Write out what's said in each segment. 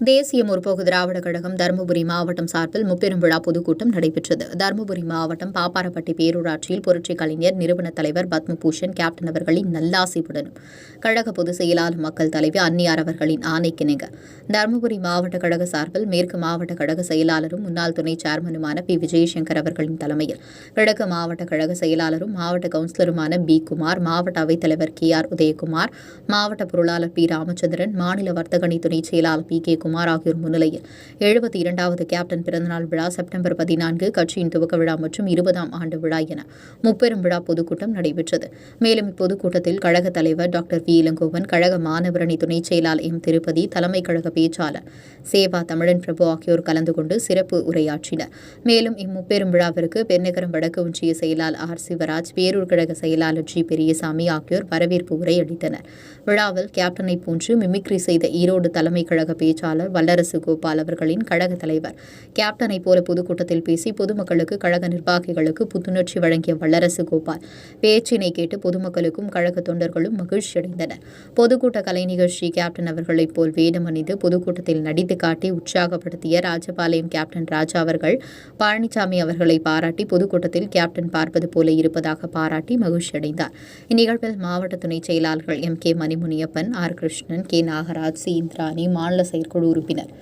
தேசிய முற்போக்கு திராவிட கழகம் தருமபுரி மாவட்டம் சார்பில் முப்பெரும் விழா பொதுக்கூட்டம் நடைபெற்றது. தருமபுரி மாவட்டம் பாப்பாரப்பட்டி பேரூராட்சியில் புரட்சிக் கலைஞர் நிறுவன தலைவர் பத்மபூஷன் கேப்டன் அவர்களின் நல்லாசியுடனும் கழக பொதுச் செயலாளர் மக்கள் தலைவி அன்னியார் அவர்களின் ஆணைக்கிணங்க தருமபுரி மாவட்ட கழக சார்பில் மேற்கு மாவட்ட கழக செயலாளரும் முன்னாள் துணை சேர்மனுமான பி. விஜயசங்கர் அவர்களின் தலைமையில் கிழக்கு மாவட்ட கழக செயலாளரும் மாவட்ட கவுன்சிலருமான பி. குமார், மாவட்ட அவைத்தலைவர் கே. ஆர். உதயகுமார், மாவட்ட பொருளாளர் பி. ராமச்சந்திரன், மாநில வர்த்தகணி துணை செயலாளர் பி. கே. குமார் ஆகியோர் முன்னிலையில் 72வது கேப்டன் பிறந்தநாள் விழா செப்டம்பர் 14 கட்சியின் துவக்க விழா மற்றும் 20ஆம் ஆண்டு விழா என முப்பெரும் விழா பொதுக்கூட்டம் நடைபெற்றது. மேலும் இப்பொதுக்கூட்டத்தில் கழக தலைவர் டாக்டர் வி. இளங்கோவன், கழக மாணவரணி துணை செயலாளர் எம். திருப்பதி, தலைமை கழக பேச்சாளர் சேவா தமிழன் பிரபு ஆகியோர் கலந்து கொண்டு சிறப்பு உரையாற்றினர். மேலும் இம்முப்பெரும் விழாவிற்கு பெருநகரம் வடக்கு ஒன்றிய செயலாளர் ஆர். சிவராஜ், பேரூர் கழக செயலாளர் ஜி. பெரியசாமி ஆகியோர் வரவேற்பு உரை அளித்தனர். விழாவில் கேப்டனை போன்று மிமிக்ரி செய்த ஈரோடு தலைமை கழக பேச்சாளர் வல்லரசு கோபால் அவர்களின் கழக தலைவர் கேப்டனை போல பொதுக்கூட்டத்தில் பேசி பொதுமக்களுக்கு கழக நிர்வாகிகளுக்கு புத்துணர்ச்சி வழங்கிய வல்லரசு கோபால் பேச்சினை கேட்டு பொதுமக்களுக்கும் கழக தொண்டர்களும் மகிழ்ச்சி அடைந்தனர். பொதுக்கூட்ட கலை நிகழ்ச்சி கேப்டன் அவர்களைப் போல் வேடம் அணிந்து பொதுக்கூட்டத்தில் நடித்து காட்டி உற்சாகப்படுத்திய ராஜபாளையம் கேப்டன் ராஜா அவர்கள் பழனிசாமி அவர்களை பாராட்டி பொதுக்கூட்டத்தில் கேப்டன் பார்ப்பது போல இருப்பதாக பாராட்டி மகிழ்ச்சி அடைந்தார். இந்நிகழ்வில் மாவட்ட துணை செயலாளர்கள் M. K. Manimuniyappan, R. Krishnan, K. Nagaraj, C. Indrani, மாநில செயற்குழு உறுப்பினர்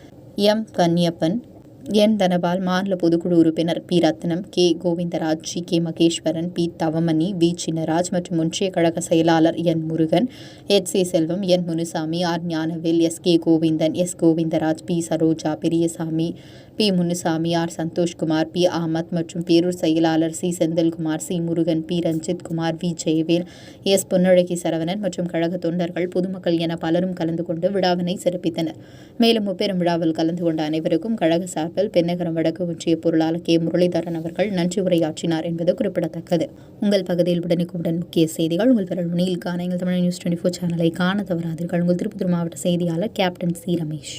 எம். கன்னியப்பன், என். தனபால், மாநில பொதுக்குழு உறுப்பினர் P. Rathnam, K. Govindaraj, G. K. Maheswaran, P. Thavamani, V. Chinnaraj மற்றும் ஒன்றிய கழக செயலாளர் N. Murugan, H. C. Selvam, N. Munusamy, R. Gnanavel, S. K. Govindan, S. Govindaraj, P. Saroja, Periyasamy, P. Munusamy, R. Santhoshkumar, P. Ahmad மற்றும் பேரூர் செயலாளர் C. Senthilkumar, C. Murugan, P. Ranjith Kumar, V. Jayavel, S. Ponnazhagi Saravanan மற்றும் கழக தொண்டர்கள், பொதுமக்கள் என பலரும் கலந்து கொண்டு விழாவினை சிறப்பித்தனர். மேலும் முப்பெரும் விழாவில் கலந்து கொண்ட அனைவருக்கும் கழக சார்பில் பெருநகரம் வடக்கு ஒன்றிய பொருளாளர் கே. முரளிதரன் அவர்கள் நன்றி உரையாற்றினார் என்பது குறிப்பிடத்தக்கது. உங்கள் பகுதியில் உடனுக்குடன் முக்கிய செய்திகள் உங்கள் விரல் நுனியில் காண எங்கள் தமிழ் நியூஸ் 24 சேனலை காண தவறாதீர்கள். உங்கள் திருப்பத்தூர் மாவட்ட செய்தியாளர் கேப்டன் சி. ரமேஷ்.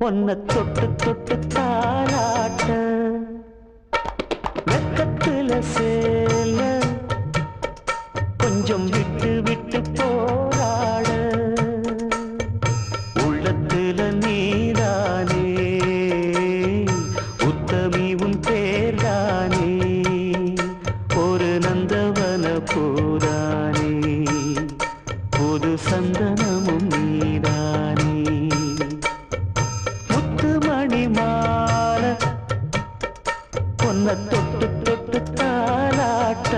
ஒன்ன தொட்டு தொட்டு தாலாட்ட வெக்கத்துல சேல கொஞ்சம் விட்டு விட்டு போராட உள்ளத்துல நீதானே உத்தமி உன் பேர்தானே ஒரு நந்தவன பூதானே புது சந்தனமும் நீதானே பொன்ன தொட்டு தொட்டு தாலாட்ட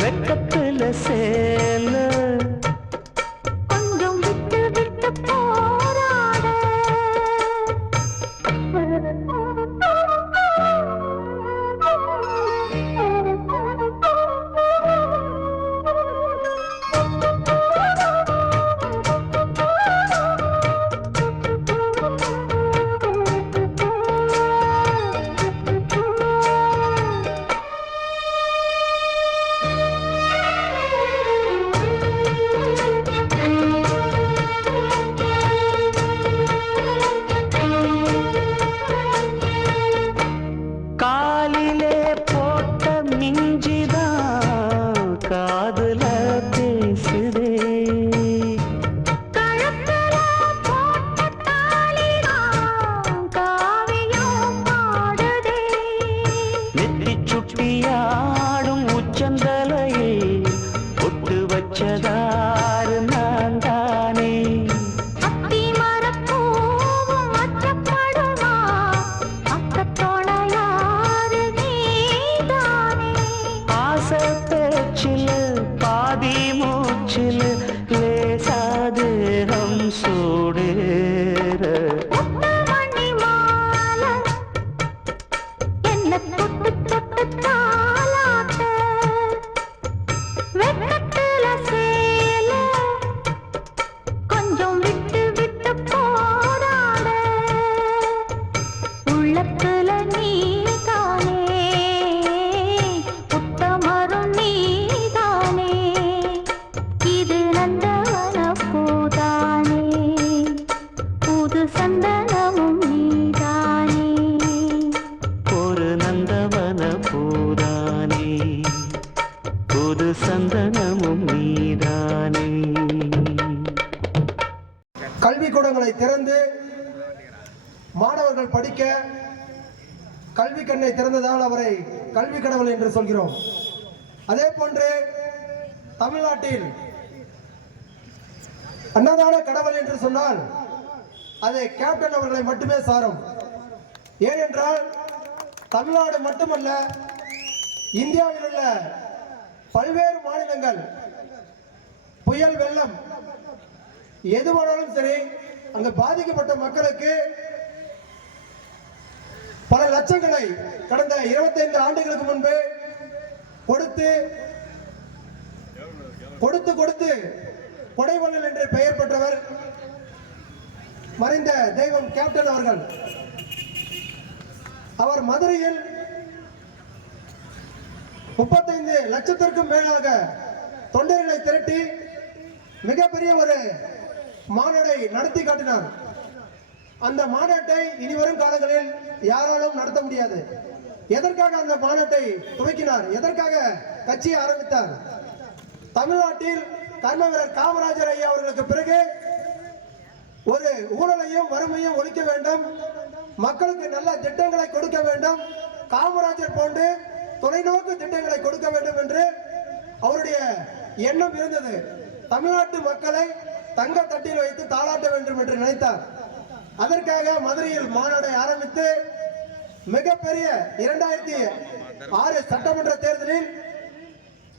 வெக்கத்துல சேல கொஞ்சம் விட்டு விட்டு போராட காலிலே போட்ட மிஞ்சிதான் காதுல பேசுதே கழுத்துல போட்ட தாலிதான் காவியம் பாடுதே நெத்தி சுட்டியாடும் உச்சந்தலையில் ஒட்டு வச்சதாறு நான் தானே அத்தி மரப்பூவும் அச்சப்படுமா அக்கத்தோட யாரு நீதானே ஆசை பேச்சில் பாதி மூச்சில் லேசாதேகம் சூடேற முத்துமணி மாலை என்ன தொட்டு தொட்டு தாலாட்ட வெக்கத்துல சேல கொஞ்சம் விட்டு விட்டு போராட உள்ளத்துல நீதானே உத்தமரும் நீதானே இது நந்தவன பூதானே புது சந்தனமும் நீதானே ஒரு நந்தவன பூதானே புது சந்தனமும் நீதானே. கல்விக்கூடங்களை திறந்து மாணவர்கள் படிக்க கல்வி கண்ணை திறந்ததால் அவரை கல்வி கடவுள் என்று சொல்கிறோம். அதே போன்று தமிழ்நாட்டில் அன்னதான கடவுள் என்று சொன்னால் அது கேப்டன் அவர்களை மட்டுமே சாரும். ஏனென்றால் தமிழ்நாடு மட்டுமல்ல, இந்தியாவில் உள்ள பல்வேறு மாநிலங்கள் புயல் வெள்ளம் எதுவானாலும் சரி, அங்கு பாதிக்கப்பட்ட மக்களுக்கு பல லட்சங்களை கடந்த 25 ஆண்டுகளுக்கு முன்பு கொடுத்து கொடுத்து கொடுத்து கொடைவள்ளல் என்று பெயர் பெற்றவர் மறைந்த தெய்வம் கேப்டன் அவர்கள். அவர் மதுரையில் 35 லட்சத்திற்கும் மேலாக தொண்டர்களை திரட்டி மிகப்பெரிய ஒரு மாநாட்டை நடத்தி காட்டினார். அந்த மாநாட்டை இனிவரும் காலங்களில் யாராலும் நடத்த முடியாது. எதற்காக அந்த மாநாட்டை துவக்கினார்? எதற்காக கட்சியை ஆரம்பித்தார்? தமிழ்நாட்டில் கர்மவீரர் காமராஜர் ஐயா அவர்களுக்கு பிறகு ஒரு ஊழலையும் வறுமையும் ஒழிக்க வேண்டும், மக்களுக்கு நல்ல திட்டங்களை கொடுக்க வேண்டும், காமராஜர் போன்று தொலைநோக்கு திட்டங்களை கொடுக்க வேண்டும் என்று அவருடைய எண்ணம் இருந்தது. தமிழ்நாட்டு மக்களை தங்க தட்டில் வைத்து தாளாட்ட வேண்டும் என்று நினைத்தார். அதற்காக மதுரையில் மாநாட்டை ஆரம்பித்து மிகப்பெரிய 2006 சட்டமன்ற தேர்தலில்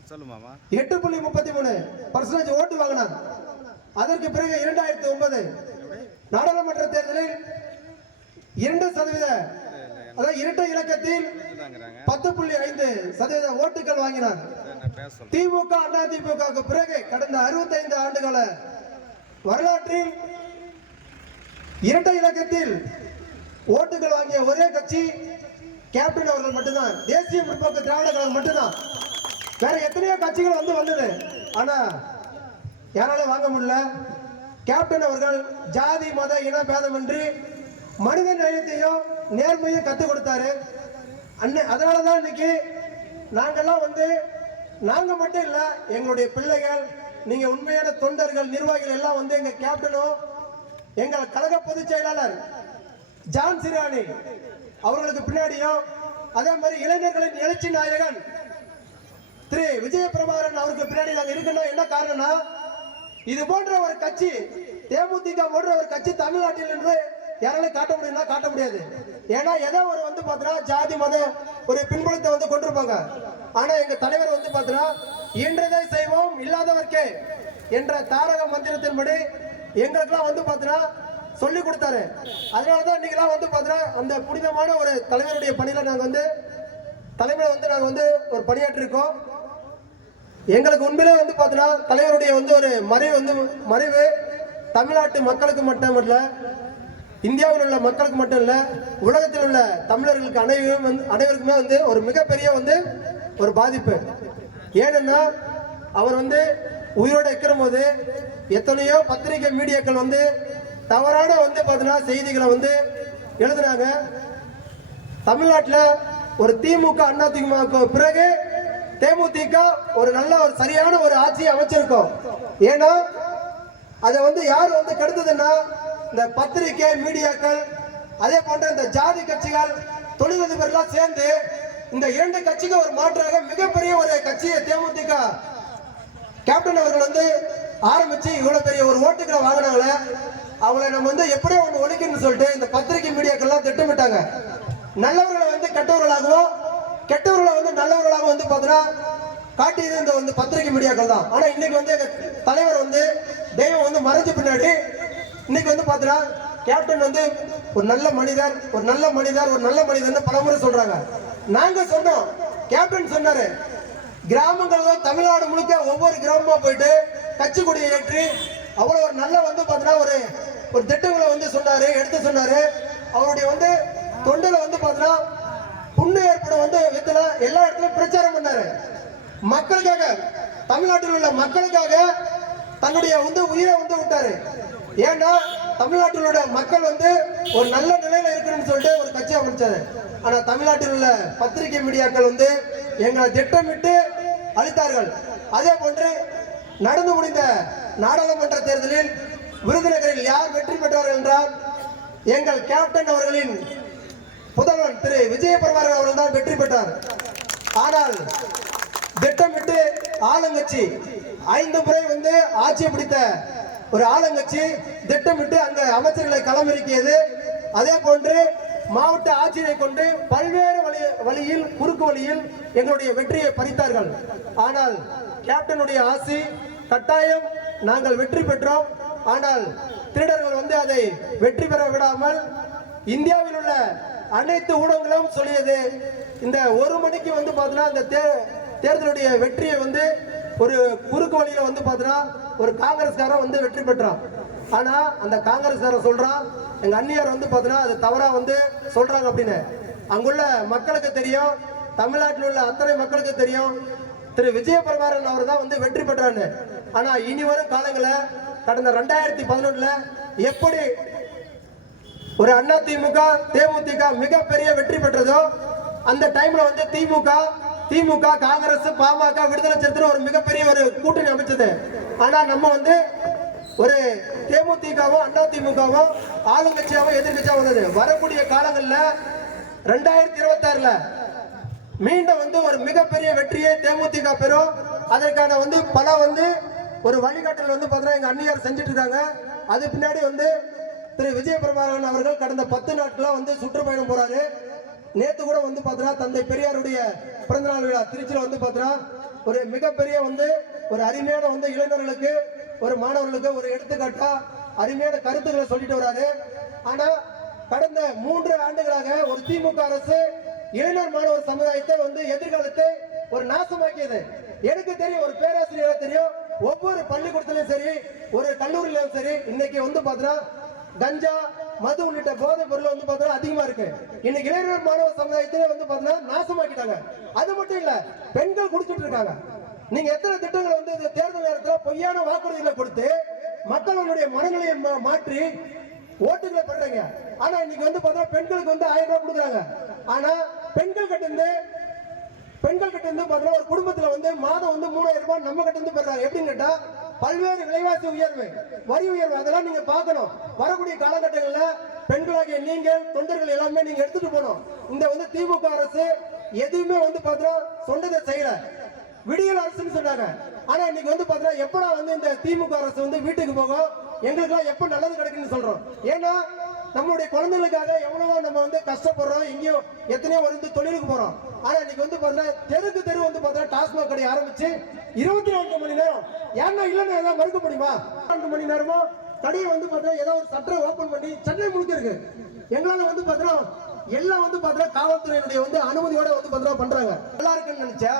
8.33% ஓட்டு வாங்கினார். அதற்கு பிறகு 2009 நாடாளுமன்ற தேர்தலில் 2% அதாவது இரட்டை இலக்கத்தில் 10.5% ஓட்டுகள் வாங்கினார். திமுக அண்ணா திமுக பிறகு கடந்த 65 ஆண்டுகால வரலாற்றில் இரட்டை இலக்கத்தில் ஓட்டுகள் வாங்கிய ஒரே கட்சி கேப்டன் அவர்கள் மட்டும்தான். தேசிய முற்போக்கு திராவிட கழகம் மட்டும்தான். வேற எத்தனையோ கட்சிகள் வந்தது, ஆனா யாராலும் வாங்க முடியல. கேப்டன் அவர்கள் ஜாதி மத இன பேதமின்றி மனித நேயத்தையும் நேர்மையும் கற்றுக் கொடுத்தாரு. அதனாலதான் இன்னைக்கு நாங்கெல்லாம் நாங்க மட்டும் இல்ல, எங்களுடைய பிள்ளைகள், நீங்க உண்மையான தொண்டர்கள், நிர்வாகிகள் எல்லாம் எங்க கேப்டனும் எங்கள் கழக பொதுச் செயலாளர் ஜான் சிராணி அவர்களுக்கு பின்னாடியும், அதே மாதிரி இளைஞர்களின் எழுச்சி நாயகன் திரு விஜய பிரபாகரன் அவருக்கு பின்னாடி நாங்க இருக்கணும். என்ன காரணம்னா, இது போன்ற ஒரு கட்சி, தேமுதிக போன்ற ஒரு கட்சி தமிழ்நாட்டில் என்று யாராலும் காட்ட முடியும்னா காட்ட முடியாது. ஏன்னா ஏதோ ஒரு பார்த்தா ஜாதி மத ஒரு பின்புலத்தை கொண்டிருப்பாங்க. ஆனா எங்க தலைவர் வந்து பாத்தீங்கன்னா இன்றதை செய்வோம் இல்லாதவர்க்கே என்ற தாரக மந்திரத்தின்படி எங்களுக்கெல்லாம் வந்து பாத்தீங்கன்னா சொல்லி கொடுத்தாரு. அதனாலதான் இன்னைக்கெல்லாம் வந்து பாத்தீங்கன்னா அந்த புனிதமான ஒரு தலைவருடைய பணியில நாங்க வந்து தலைமையில வந்து நாங்க வந்து ஒரு பணியாற்றி இருக்கோம். எங்களுக்கு உண்மையிலே வந்து பாத்தீங்கன்னா தலைவருடைய வந்து ஒரு மறைவு தமிழ்நாட்டு மக்களுக்கு மட்டுமல்ல, இந்தியாவில் உள்ள மக்களுக்கு மட்டும் இல்ல, உலகத்தில் உள்ள தமிழர்களுக்கு அனைவருக்குமே வந்து ஒரு மிகப்பெரிய வந்து ஒரு பாதிப்பு. ஏன்னா அவர் வந்து உயிரோடு இருக்கிற போது எத்தனையோ பத்திரிகை மீடியாக்கள் வந்து தவறான வந்து பாத்தீங்கன்னா செய்திகளை வந்து எழுதுனாங்க. தமிழ்நாட்டில் ஒரு திமுக அண்ணா திமுக பிறகு தேமுதிக ஒரு நல்ல ஒரு சரியான ஒரு ஆட்சியை அமைச்சிருக்கோம். ஏன்னா அதை வந்து யார் வந்து கெடுத்ததுன்னா இந்த பத்திரிகை மீடியாக்கள், அதே போன்ற இந்த ஜாதி கட்சிகள், தொழிலதிபர்கள்லாம் சேர்ந்து இந்த இரண்டு கட்சிக்கு ஒரு மாற்றாக மிகப்பெரிய ஒரு கட்சியை தேமுதிக கேப்டன் அவர்கள் வந்து ஆரம்பிச்சு இவ்வளவு பெரிய ஒரு ஓட்டுகளை வாங்கினாங்களே, அவங்களை நம்ம வந்து எப்படியோ ஒன்று ஒழிக்கணும்னு சொல்லிட்டு இந்த பத்திரிகை மீடியாக்கள்லாம் திட்டமிட்டாங்க. நல்லவர்களை வந்து கெட்டவர்களாகவும் கெட்டவர்களை வந்து நல்லவர்களாகவும் வந்து பார்த்தீங்கன்னா காட்டியது இந்த வந்து பத்திரிகை மீடியாக்கள் தான். ஆனா இன்னைக்கு வந்து எங்க தலைவர் வந்து தெய்வம் வந்து மறைஞ்ச பின்னாடி இன்னைக்கு வந்து பாத்தீங்கன்னா கேப்டன் வந்து ஒரு நல்ல மனிதர் பலமுறை சொல்றாங்க. நாங்க சொன்னோம், கேப்டன் சொன்னாரு கிராமங்கள்ல தமிழ்நாடு முழுக்க ஒவ்வொரு கிராமமா போயிட்டு கட்சி கொடியை ஏற்றி அவ்வளவு ஒரு நல்ல வந்து பாத்தீங்கன்னா ஒரு திட்டங்களை வந்து சொன்னாரு, எடுத்து சொன்னாரு. அவருடைய வந்து தொண்டில வந்து பாத்தீங்கன்னா புண்ணு ஏற்படும் வந்து வித்துல எல்லா இடத்துலயும் பிரச்சாரம் பண்ணாரு. மக்களுக்காக, தமிழ்நாட்டில் உள்ள மக்களுக்காக தன்னுடைய வந்து உயிரை வந்து விட்டாரு. ஏன்னா தமிழ்நாட்டில் உள்ள மக்கள் வந்து ஒரு நல்ல நிலையில இருக்கணும்னு சொல்லிட்டு ஒரு கட்சி அமைச்சாரு. ஆனா தமிழ்நாட்டில் உள்ள பத்திரிகை மீடியாக்கள் வந்து எங்களை திட்டமிட்டு அளித்தார்கள். அதே போன்று நடந்து முடிந்த நாடாளுமன்ற தேர்தலில் விருதுநகரில் யார் வெற்றி பெற்றார்கள் என்றால் எங்கள் கேப்டன் அவர்களின் புதல்வன் திரு விஜயபிரபாகர் அவர்கள் தான் வெற்றி பெற்றார். ஆனால் திட்டமிட்டு ஆளுங்கட்சி 5 முறை வந்து ஆட்சி பிடித்த ஒரு ஆளுங்கட்சி திட்டமிட்டு அங்க அமைச்சர்களை களமிறக்கியது. அதே போன்று மாவட்ட ஆட்சியை கொண்டு பல்வேறு வழியில் குறுக்கு வழியில் எங்களுடைய வெற்றியை பறித்தார்கள். ஆனால் கேப்டனுடைய ஆசி கட்டாயம் நாங்கள் வெற்றி பெற்றோம். ஆனால் திருடர்கள் வந்து அதை வெற்றி பெற விடாமல் இந்தியாவில் உள்ள அனைத்து ஊடகங்களும் சொல்லியது இந்த 1 மணிக்கு வந்து பாத்தீங்கன்னா இந்த தேர்தலுடைய வெற்றியை வந்து ஒரு குறுக்கு வழியில வந்து பாத்தீங்கன்னா ஒரு காங்கிரஸ்காரன் வந்து வெற்றி பெற்றான். ஆனா அந்த காங்கிரஸ்காரன் சொல்றான் எங்க அந்நியார் வந்து பாத்தீங்கன்னா அது தவறா வந்து சொல்றாங்க அப்படின்னு. அங்குள்ள மக்களுக்கு தெரியும், தமிழ்நாட்டில் உள்ள அத்தனை மக்களுக்கு தெரியும் திரு விஜயபிரபாகரன் அவர் தான் வந்து வெற்றி பெற்றான்னு. ஆனா இனி வரும் காலங்களில் கடந்த 2011 எப்படி ஒரு அண்ணா திமுக தேமுதிக மிகப்பெரிய வெற்றி பெற்றதோ அந்த டைம்ல வந்து திமுக காங்கிரஸ் பாமக விடுதலை சிறுத்தைகள் ஒரு மிகப்பெரிய ஒரு கூட்டணி அமைச்சது. ஆனா நம்ம வந்து ஒரு தேமுதிகவும் அண்ணா திமுகவும் ஆளுங்கட்சியாகவும் எதிர்கட்சியாகவும் வந்தது. வரக்கூடிய காலங்களில் 2026 மீண்டும் வந்து ஒரு மிகப்பெரிய வெற்றியை தேமுதிக பெறும். அதற்கான வந்து பல வந்து ஒரு வழிகாட்டல் வந்து பார்த்தீங்கன்னா எங்க அந்நியார் செஞ்சுட்டு இருக்காங்க. அது பின்னாடி வந்து திரு விஜயபிரபாகரன் அவர்கள் கடந்த 10 நாட்களா வந்து சுற்றுப்பயணம் போறாரு. நேத்து கூட வந்து பாத்தீங்கன்னா தந்தை பெரியாருடைய பிறந்தநாள் விழா திருச்சியில வந்து பாத்தீங்கன்னா ஒரு மிகப்பெரிய வந்து ஒரு அருமையான வந்து இளைஞர்களுக்கு ஒரு மாணவர்களுக்கு ஒரு எடுத்துக்காட்டா அருமையான கருத்துக்களை சொல்லிட்டு வராரு. ஆனா கடந்த 3 ஆண்டுகளாக ஒரு திமுக அரசு இளைஞர் மாணவர் சமுதாயத்தை வந்து எதிர்காலத்தை ஒரு நாசமாக்கியது. எனக்கு தெரியும், ஒரு பேராசிரியர் தெரியும், ஒவ்வொரு பள்ளிக்கூடத்திலும் சரி ஒரு கல்லூரியிலும் சரி இன்னைக்கு வந்து பாத்தீங்கன்னா கஞ்சா மது உள்ளிட்ட போதைப் பொருள் வந்து பாத்தீங்கன்னா அதிகமா இருக்கு. இன்னைக்கு இளைஞர் மாணவ சமுதாயத்திலே வந்து பாத்தீங்கன்னா நாசமாக்கிட்டாங்க. அது மட்டும் இல்ல, பெண்கள் குடிச்சிட்டு இருக்காங்க. நீங்க எத்தனை திட்டங்களை வந்து இந்த தேர்தல் நேரத்தில் பொய்யான வாக்குறுதிகளை கொடுத்து மக்களுடைய மனநிலையை மாற்றி ஓட்டுகளை பண்றீங்க. ஆனா இன்னைக்கு வந்து பாத்தீங்கன்னா பெண்களுக்கு வந்து 1000 ரூபாய் கொடுக்குறாங்க. ஆனா பெண்கள் கிட்ட இருந்து பாத்தீங்கன்னா ஒரு குடும்பத்துல வந்து மாதம் வந்து 3000 ரூபாய் நம்ம கிட்ட இருந்து பெறாங்க. எப்படின்னு கேட்டா பல்வேறு விலைவாசி உயர்வு, வரி உயர்வு, அதெல்லாம் நீங்க பார்க்கணும். வரக்கூடிய காலகட்டங்களில் பெண்களாகிய நீங்கள் தொண்டர்கள் எல்லாமே நீங்க எடுத்துட்டு போனோம். இந்த வந்து திமுக அரசு எதுவுமே வந்து பாத்தீங்கன்னா சொன்னதை செய்யல. விடியல் அரசுன்னு சொன்னாங்க. ஆனா இன்னைக்கு வந்து பாத்தீங்கன்னா எப்படா வந்து இந்த திமுக அரசு வந்து வீட்டுக்கு போகும், எங்களுக்கு எல்லாம் எப்ப நல்லது கிடைக்குன்னு சொல்றோம். ஏன்னா நம்மளுடைய குழந்தைகளுக்காக எவ்வளவோ நம்ம வந்து கஷ்டப்படுறோம், எங்கேயோ எத்தனையோ வந்து தொழிலுக்கு போறோம். ஆனா இன்னைக்கு வந்து பாத்தீங்கன்னா தெருக்கு தெரு வந்து டாஸ்மாக் கடை ஆரம்பிச்சு 24 மணி நேரம் ஏன்னா இல்லைன்னு ஏதாவது மறுக்க முடியுமா? 4 மணி நேரமும் கடையை வந்து பார்த்தீங்கன்னா ஏதாவது ஒரு சட்டரை ஓபன் பண்ணி சென்னை முழுக்க இருக்கு. எங்களால வந்து பார்த்தீங்கன்னா எல்லாம் வந்து பார்த்தீங்கன்னா காவல்துறையினுடைய வந்து அனுமதியோட வந்து பார்த்தீங்கன்னா பண்றாங்க. நல்லா இருக்குன்னு நினைச்சா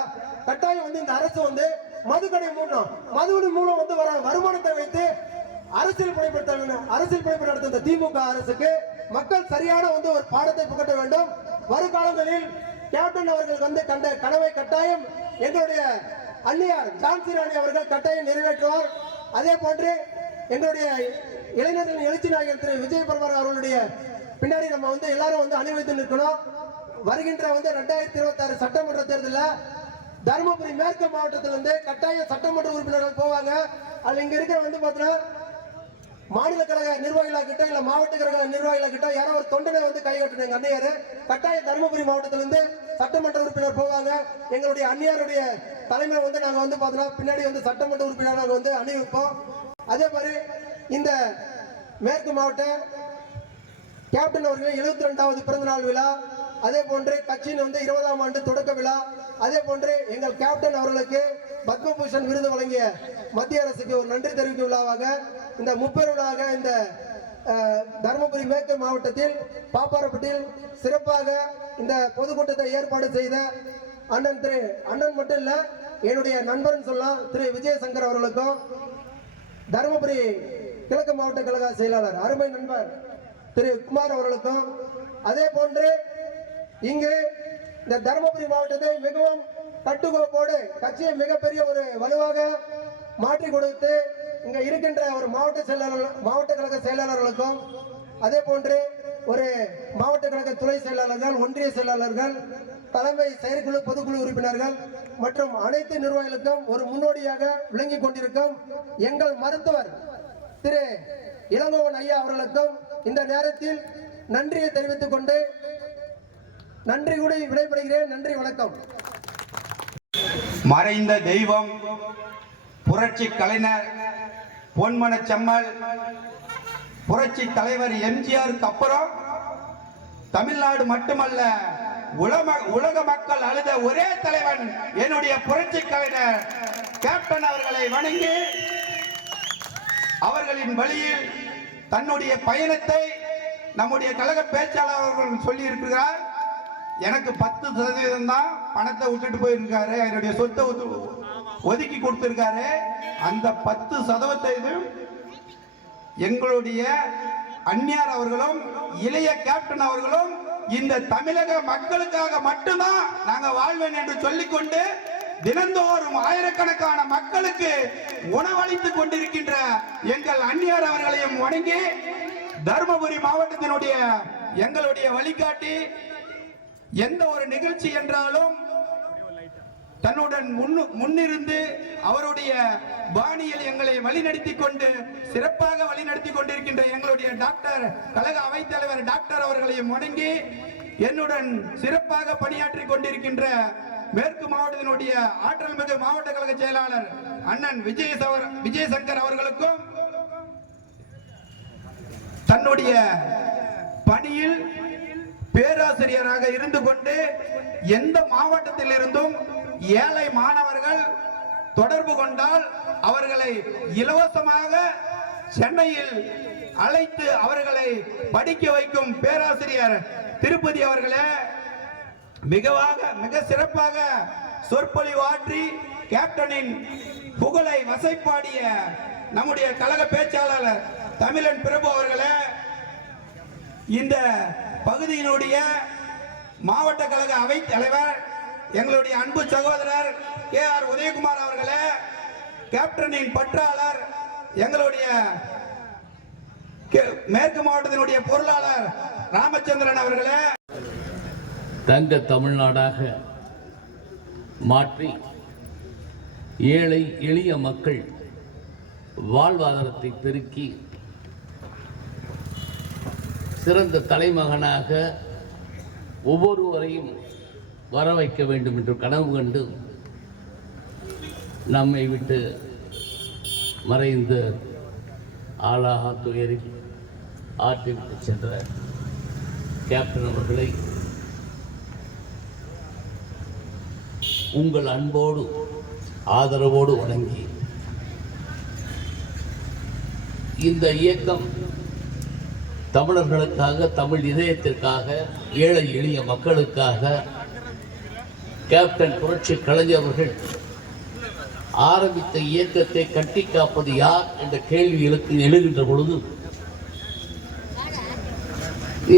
கட்டாயம் வந்து இந்த அரசு வந்து மதுக்கடை மூடணும். மதுவின் மூலம் வந்து வர வருமானத்தை வைத்து அரசியல் பிழைப்பு நடத்த திமுக அரசுக்கு மக்கள் சரியான வந்து ஒரு பாடத்தை புகட்ட வேண்டும். வருங்காலங்களில் கேப்டன் அவர்கள் வந்து கண்ட கனவை கட்டாயம் எங்களுடைய அன்னியார் ஜான்சி ராணி அவர்கள் கட்டாயம் நிறைவேற்றுவார். அதே போன்று எங்களுடைய இளைஞர்களின் எழுச்சி நாயகர் திரு விஜய் பிரபாகர் அவர்களுடைய பின்னாடி நம்ம வந்து எல்லாரும் வந்து அணிவைத்து நிற்கணும். வருகின்ற வந்து 2026 சட்டமன்ற தேர்தலில் தருமபுரி மேற்கு மாவட்டத்திலிருந்து கட்டாய சட்டமன்ற உறுப்பினர்கள் போவாங்க. அது இங்க இருக்கிற வந்து பார்த்தீங்கன்னா மாநில கழக நிர்வாகிகளாகிட்ட இல்ல மாவட்ட கழக நிர்வாகிகளாகிட்ட யாரோ ஒரு தொண்டனை வந்து கைகட்டணும். அன்னியாரு கட்டாய தருமபுரி மாவட்டத்திலிருந்து சட்டமன்ற உறுப்பினர் போவாங்க. எங்களுடைய அன்னியாருடைய தலைமை வந்து நாங்க வந்து பார்த்தோம்னா பின்னாடி வந்து சட்டமன்ற உறுப்பினர் நாங்க வந்து அணிவிப்போம். அதே மாதிரி இந்த மேற்கு மாவட்ட கேப்டன் அவர்கள் 72வது பிறந்த நாள் விழா, அதே போன்று கட்சியின் வந்து 20ஆம் ஆண்டு தொடக்க விழா, அதே போன்று எங்கள் கேப்டன் அவர்களுக்கு பத்மபூஷன் விருது வழங்கிய மத்திய அரசுக்கு ஒரு நன்றி தெரிவிக்கும் விழாவாக இந்த முப்பெருவிழாக இந்த தருமபுரி மேற்கு மாவட்டத்தில் பாப்பாரப்பட்டியில் சிறப்பாக இந்த பொதுக்கூட்டத்தை ஏற்பாடு செய்த அண்ணன் மட்டும் இல்ல என்னுடைய நண்பர்னு சொல்லலாம் திரு விஜயசங்கர் அவர்களுக்கும் தருமபுரி கிழக்கு மாவட்ட கழக செயலாளர் அருமை நண்பர் திரு குமார் அவர்களுக்கும், அதே போன்று இங்கு இந்த தருமபுரி மாவட்டத்தை மிகவும் கட்டுக்கோப்போடு கட்சியை மிகப்பெரிய ஒரு வலுவாக மாற்றி கொடுத்து இங்க இருக்கின்ற ஒரு மாவட்ட கழக செயலாளர்களுக்கும், அதே போன்று ஒரு மாவட்ட கழக துணை செயலாளர்கள், ஒன்றிய செயலாளர்கள், தலைமை செயற்குழு பொதுக்குழு உறுப்பினர்கள் மற்றும் அனைத்து நிர்வாகிகளுக்கும் ஒரு முன்னோடியாக விளங்கி கொண்டிருக்கும் எங்கள் மருத்துவர் திரு இளங்கோவன் ஐயா அவர்களுக்கும் இந்த நேரத்தில் நன்றியை தெரிவித்துக் கொண்டு நன்றி கூடி விடைபெறுகிறேன். நன்றி, வணக்கம். மறைந்த தெய்வம் புரட்சி கலைஞர் பொன்மனச்செம்மல் புரட்சி தலைவர் எம்ஜிஆருக்கு அப்புறம் தமிழ்நாடு மட்டுமல்ல உலக மக்கள் அழுத ஒரே தலைவன் என்னுடைய புரட்சி கலைஞர் கேப்டன் அவர்களை வணங்கி அவர்களின் வழியில் தன்னுடைய பயணத்தை நம்முடைய கழக பேச்சாளர் அவர்கள் சொல்லி இருக்கிறார். எனக்கு 10% தான் பணத்தை விட்டுட்டு போயிருக்காரு, என்னுடைய சொத்தை ஒதுக்கி கொடுத்திருக்காரு. அந்த 10% எங்களுடைய அன்னியார் அவர்களும் இளைய கேப்டன் அவர்களும் இந்த தமிழக மக்களுக்காக மட்டும்தான் நாங்க வாழ்வேன் என்று சொல்லிக்கொண்டு தினந்தோறும் ஆயிரக்கணக்கான மக்களுக்கு உணவளித்துக் கொண்டிருக்கின்ற எங்கள் அன்னியார் அவர்களையும் வணங்கி தருமபுரி மாவட்டத்தினுடைய எங்களுடைய வழிகாட்டி எந்த ஒரு நிகழ்ச்சி என்றாலும் தன்னுடன் முன்னிருந்து அவருடைய பாணியில் எங்களை வழிநடத்தி கொண்டு சிறப்பாக வழிநடத்தி கொண்டிருக்கின்ற எங்களுடைய டாக்டர் கழக அவைத்தலைவர் டாக்டர் அவர்களையும் வணங்கி என்னுடன் சிறப்பாக பணியாற்றி கொண்டிருக்கின்ற மேற்கு மாவட்டத்தினுடைய ஆற்றல் மிகு மாவட்ட கழக செயலாளர் அண்ணன் விஜயசங்கர் அவர்களுக்கும் தன்னுடைய பணியில் பேராசிரியராக இருந்து கொண்டு எந்த மாவட்டத்தில் இருந்தும் ஏழை மாணவர்கள் தொடர்பு கொண்டால் அவர்களை இலவசமாக சென்னையில் அழைத்து அவர்களை படிக்க வைக்கும் பேராசிரியர் திருப்பதி அவர்களே மிக சிறப்பாக சொற்பொழிவு ஆற்றி கேப்டனின் புகழை வசைப்பாடிய நம்முடைய கழக பேச்சாளர் தமிழன் பிரபு அவர்களே, இந்த பகுதியினுடைய மாவட்ட கழக அவை தலைவர் எங்களுடைய அன்பு சகோதரர் KR உதயகுமார் அவர்களே, கேப்டனின் பற்றாளர் எங்களுடைய மேற்கு மாவட்டத்தினுடைய பொருளாளர் ராமச்சந்திரன் அவர்களே, தங்க தமிழ்நாடாக மாற்றி ஏழை எளிய மக்கள் வாழ்வாதாரத்தை பெருக்கி சிறந்த தலைமகனாக ஒவ்வொருவரையும் வர வைக்க வேண்டும் என்று கனவு கண்டு நம்மை விட்டு மறைந்த ஆளாக துயரில் ஆற்றிவிட்டு சென்ற கேப்டன் அவர்களை உங்கள் அன்போடு ஆதரவோடு வணங்கி இந்த இயக்கம் தமிழர்களுக்காக, தமிழ் இதயத்திற்காக, ஏழை எளிய மக்களுக்காக கேப்டன் புரட்சி கலைஞர் அவர்கள் ஆரம்பித்த இயக்கத்தை கட்டி காப்பது யார் என்ற கேள்வி எழுகின்ற பொழுது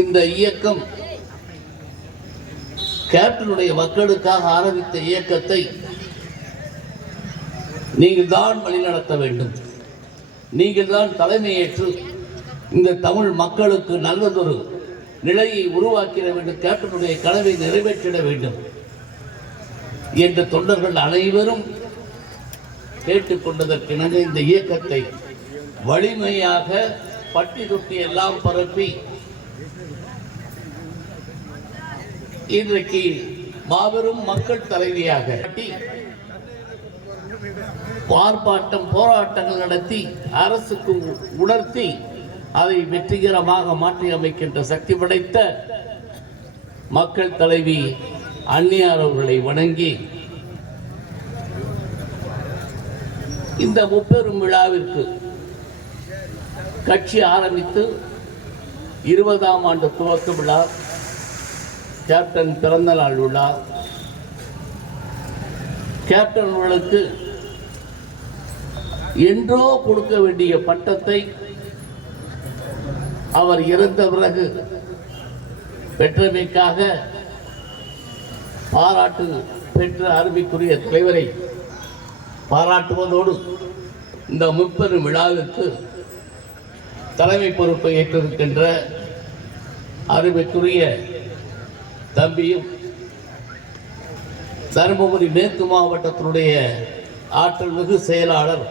இந்த இயக்கம் கேப்டனுடைய மக்களுக்காக ஆரம்பித்த இயக்கத்தை நீங்கள் தான் வழிநடத்த வேண்டும், நீங்கள் தான் தலைமையேற்று இந்த தமிழ் மக்களுக்கு நல்லதொரு நிலையை உருவாக்கிட வேண்டும், கேப்டனுடைய கனவை நிறைவேற்றிட வேண்டும் என்று தொண்டர்கள் அனைவரும் கேட்டுக்கொண்டதற்கிணங்க இந்த இயக்கத்தை வலிமையாக பட்டி தொட்டி எல்லாம் பரப்பி இன்றைக்கு மாபெரும் மக்கள் தலைவியாக ஆர்ப்பாட்டம் போராட்டங்கள் நடத்தி அரசுக்கு உணர்த்தி அதை வெற்றிகரமாக மாற்றி அமைக்கின்ற சக்தி படைத்த மக்கள் தலைவி அன்னியார் அவர்களை வணங்கி இந்த முப்பெரும் விழாவிற்கு கட்சி ஆரம்பித்து 20ஆம் ஆண்டு துவக்க விழா, கேப்டன் பிறந்த நாள் விழா, கேப்டன் அவர்களுக்கு என்றோ கொடுக்க வேண்டிய பட்டத்தை அவர் இறந்த பிறகு பெற்றமைக்காக பாராட்டு பெற்ற அருமைக்குரிய தலைவரை பாராட்டுவதோடு இந்த முப்பெரும் விழாவிற்கு தலைமை பொறுப்பை ஏற்றிருக்கின்ற அருமைக்குரிய தம்பியும் தருமபுரி மேற்கு மாவட்டத்தினுடைய ஆற்றல் மிகு செயலாளர்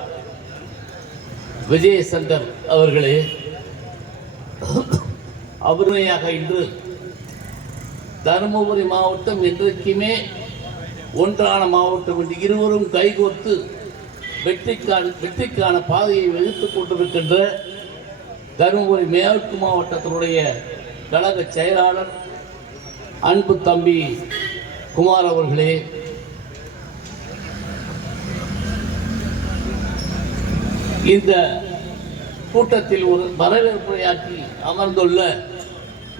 விஜயசங்கர் அவர்களே, அவருமையாக இன்று தருமபுரி மாவட்டம் என்றைக்குமே ஒன்றான மாவட்டம் என்று இருவரும் கைகோர்த்து வெற்றிக்கான பாதையை வகுத்துக் கொண்டிருக்கின்ற தருமபுரி மேற்கு மாவட்டத்தினுடைய கழக செயலாளர் அன்பு தம்பி குமார் அவர்களே, இந்த கூட்டத்தில் ஒரு வரவேற்புரையாற்றி அமர்ந்துள்ள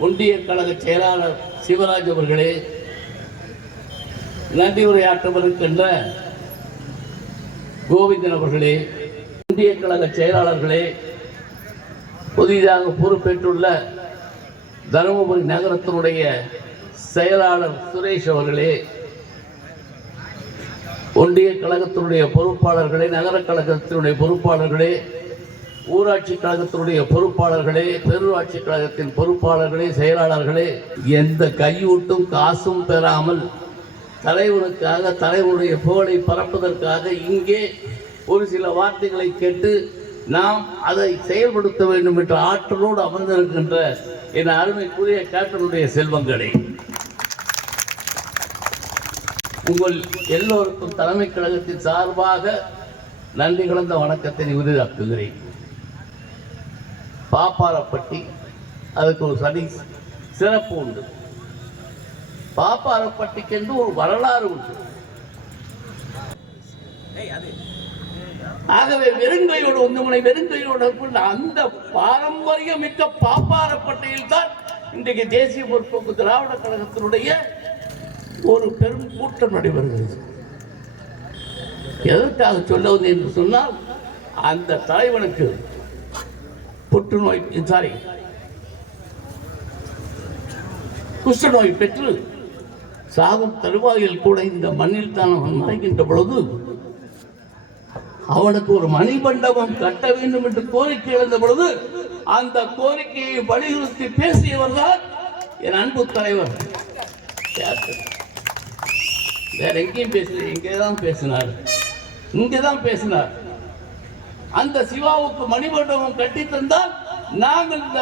ஒன்றிய கழக செயலாளர் சிவராஜ் அவர்களே, நன்றி உரையாற்றவிருக்கின்ற கோவிந்தன் அவர்களே, ஒன்றிய கழக செயலாளர்களே, புதிதாக பொறுப்பேற்றுள்ள தருமபுரி நகரத்தினுடைய செயலாளர் சுரேஷ் அவர்களே, ஒன்றிய கழகத்தினுடைய பொறுப்பாளர்களே, நகர கழகத்தினுடைய பொறுப்பாளர்களே, ஊராட்சி கழகத்தினுடைய பொறுப்பாளர்களே, பேரூராட்சி கழகத்தின் பொறுப்பாளர்களே, செயலாளர்களே, எந்த கையூட்டும் காசும் பெறாமல் தலைவனுக்காக, தலைவனுடைய புகழை பரப்புவதற்காக இங்கே ஒரு சில வார்த்தைகளை கேட்டு நாம் அதை செயல்படுத்த வேண்டும் என்ற ஆற்றலோடு அமர்ந்திருக்கின்ற என் அருமைக்குரிய கேப்டனுடைய செல்வங்களே, உங்கள் எல்லோருக்கும் தலைமை கழகத்தின் சார்பாக நன்றி கலந்த வணக்கத்தை உரிதாக்குகிறேன். பாப்பாரப்பட்டி அதுக்கு ஒரு சிறப்பு உண்டு. பாப்பாரப்பட்டிக்கு என்று ஒரு வரலாறு உண்டு. ஆகவே வெறுங்கையோடு ஒன்றுமனை வெறுங்கையோடு அந்த பாரம்பரியம் மிக்க பாப்பாரப்பட்டியில் தான் இன்றைக்கு தேசிய முற்போக்கு திராவிட கழகத்தினுடைய ஒரு பெரும் கூட்டம் நடைபெறுகிறது. எதற்காக சொல்லுவது என்று சொன்னால், அந்த தலைவனுக்கு குஷ்டநோய் பெற்று சாகும் தருவாயில் கூட இந்த மண்ணில் தான் அவன் மறைகின்ற பொழுது அவனுக்கு ஒரு மணிமண்டபம் கட்ட வேண்டும் என்று கோரிக்கை எழுந்த பொழுது அந்த கோரிக்கையை வலியுறுத்தி பேசியவர் தான் என் அன்பு தலைவர். வேற எங்கேயும் பேசல, இங்கேதான் பேசினார், இங்கேதான் பேசினார். அந்த சிவாவுக்கு மணிமண்டபம் கட்டி தந்தால் நாங்கள் இந்த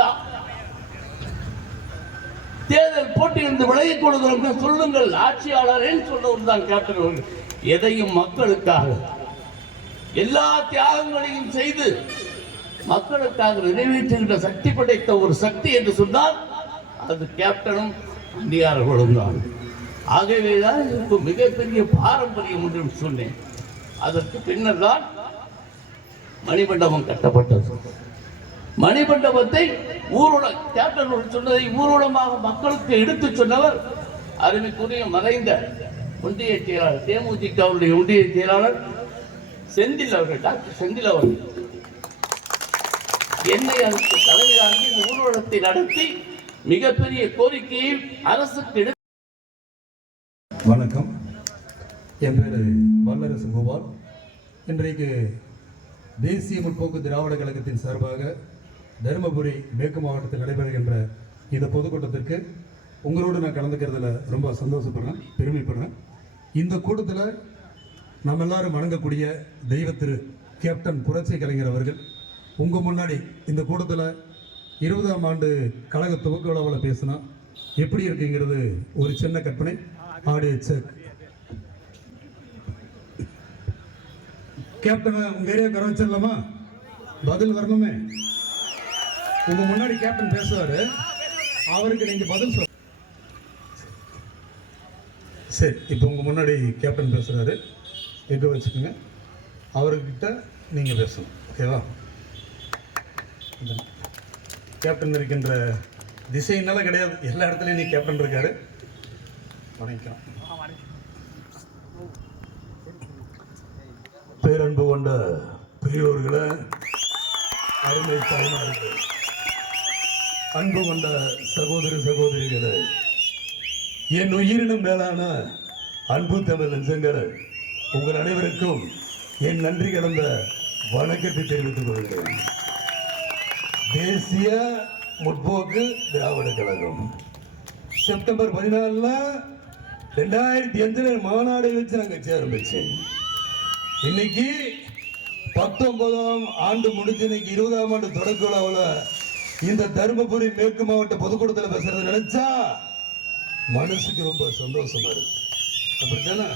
தேர்தல் போட்டியிலிருந்து விலகிக் கொடுக்கிறோம் சொல்லுங்கள் ஆட்சியாளரேன்னு சொல்லவர் தான் கேப்டன். எதையும் மக்களுக்காக எல்லா தியாகங்களையும் செய்து மக்களுக்காக நிறைவேற்றுகின்ற சக்தி படைத்த ஒரு சக்தி என்று சொன்னால் அது கேப்டனும் அன்னியார்களும் தான். ஆகவேதான் இதற்கு மிகப்பெரிய பாரம்பரியம் என்று சொன்னேன். அதற்கு பின்னர் தான் மணிமண்டபம் கட்டப்பட்டது. மணிமண்டபத்தை கேப்டன் சொன்னதை ஊர்வலமாக மக்களுக்கு எடுத்து சொன்னவர் அருமைக்குரிய மறைந்த ஒன்றிய செயலாளர், தேமுதிகவுடைய ஒன்றிய செயலாளர் செந்தில் அவர்கள், டாக்டர் செந்தில் அவர்கள் என்னை அதற்கு தலைமையாகி இந்த ஊர்வலத்தை நடத்தி மிகப்பெரிய கோரிக்கையை அரசுக்கு எடுத்து. வணக்கம், என் பேர் வல்லரசு கோபால். இன்றைக்கு தேசிய முற்போக்கு திராவிட கழகத்தின் சார்பாக தருமபுரி மேற்கு மாவட்டத்தில் நடைபெறுகின்ற இந்த பொதுக்கூட்டத்திற்கு உங்களோடு நான் கலந்துக்கிறதுல ரொம்ப சந்தோஷப்படுறேன், பெருமைப்படுறேன். இந்த கூட்டத்தில் நம்ம எல்லாரும் வணங்கக்கூடிய தெய்வ திரு கேப்டன் புரட்சி கலைஞர் அவர்கள் உங்கள் முன்னாடி இந்த கூட்டத்தில் 20ஆம் ஆண்டு கழக துவக்க விழாவில் பேசினா எப்படி இருக்குங்கிறது ஒரு சின்ன கற்பனை. Audio check. கேப்டன் உங்க ஏரியா கர வச்சிடலாமா? பதில் வரணுமே. உங்க முன்னாடி கேப்டன் பேசுவாரு, அவருக்கு நீங்க பதில் சொல்ல. சரி, இப்போ உங்க முன்னாடி கேப்டன் பேசுறாரு, எங்க வச்சுக்கோங்க, அவர்கிட்ட நீங்க பேசணும். ஓகேவா? கேப்டன் இருக்கின்ற திசையினால கிடையாது, எல்லா இடத்துலையும் நீ கேப்டன் இருக்காரு. வணக்கம். பேரன்பு கொண்ட பெரியோர்களே, அருமை தாய்மார்களே, அன்பு கொண்ட சகோதர சகோதரிகளே, என் உயிரினும் மேலான அன்பு தமிழ் நெஞ்சங்களே, உங்கள் அனைவருக்கும் என் நன்றி கலந்த வணக்கத்தை தெரிவித்துக் கொள்கிறேன். தேசிய முற்போக்கு திராவிட கழகம் செப்டம்பர் 14 2005 மாநாடு வச்சு நாங்கள் கட்சி ஆரம்பிச்சேன். இன்னைக்கு 19ஆம் ஆண்டு முடிஞ்சு இன்னைக்கு 20ஆம் ஆண்டு தொடக்க விழாவில் இந்த தருமபுரி மேற்கு மாவட்ட பொதுக்கூட்டத்தில் பேசுறது நினைச்சா மனசுக்கு ரொம்ப சந்தோஷமா இருக்கு. அப்படித்தானே?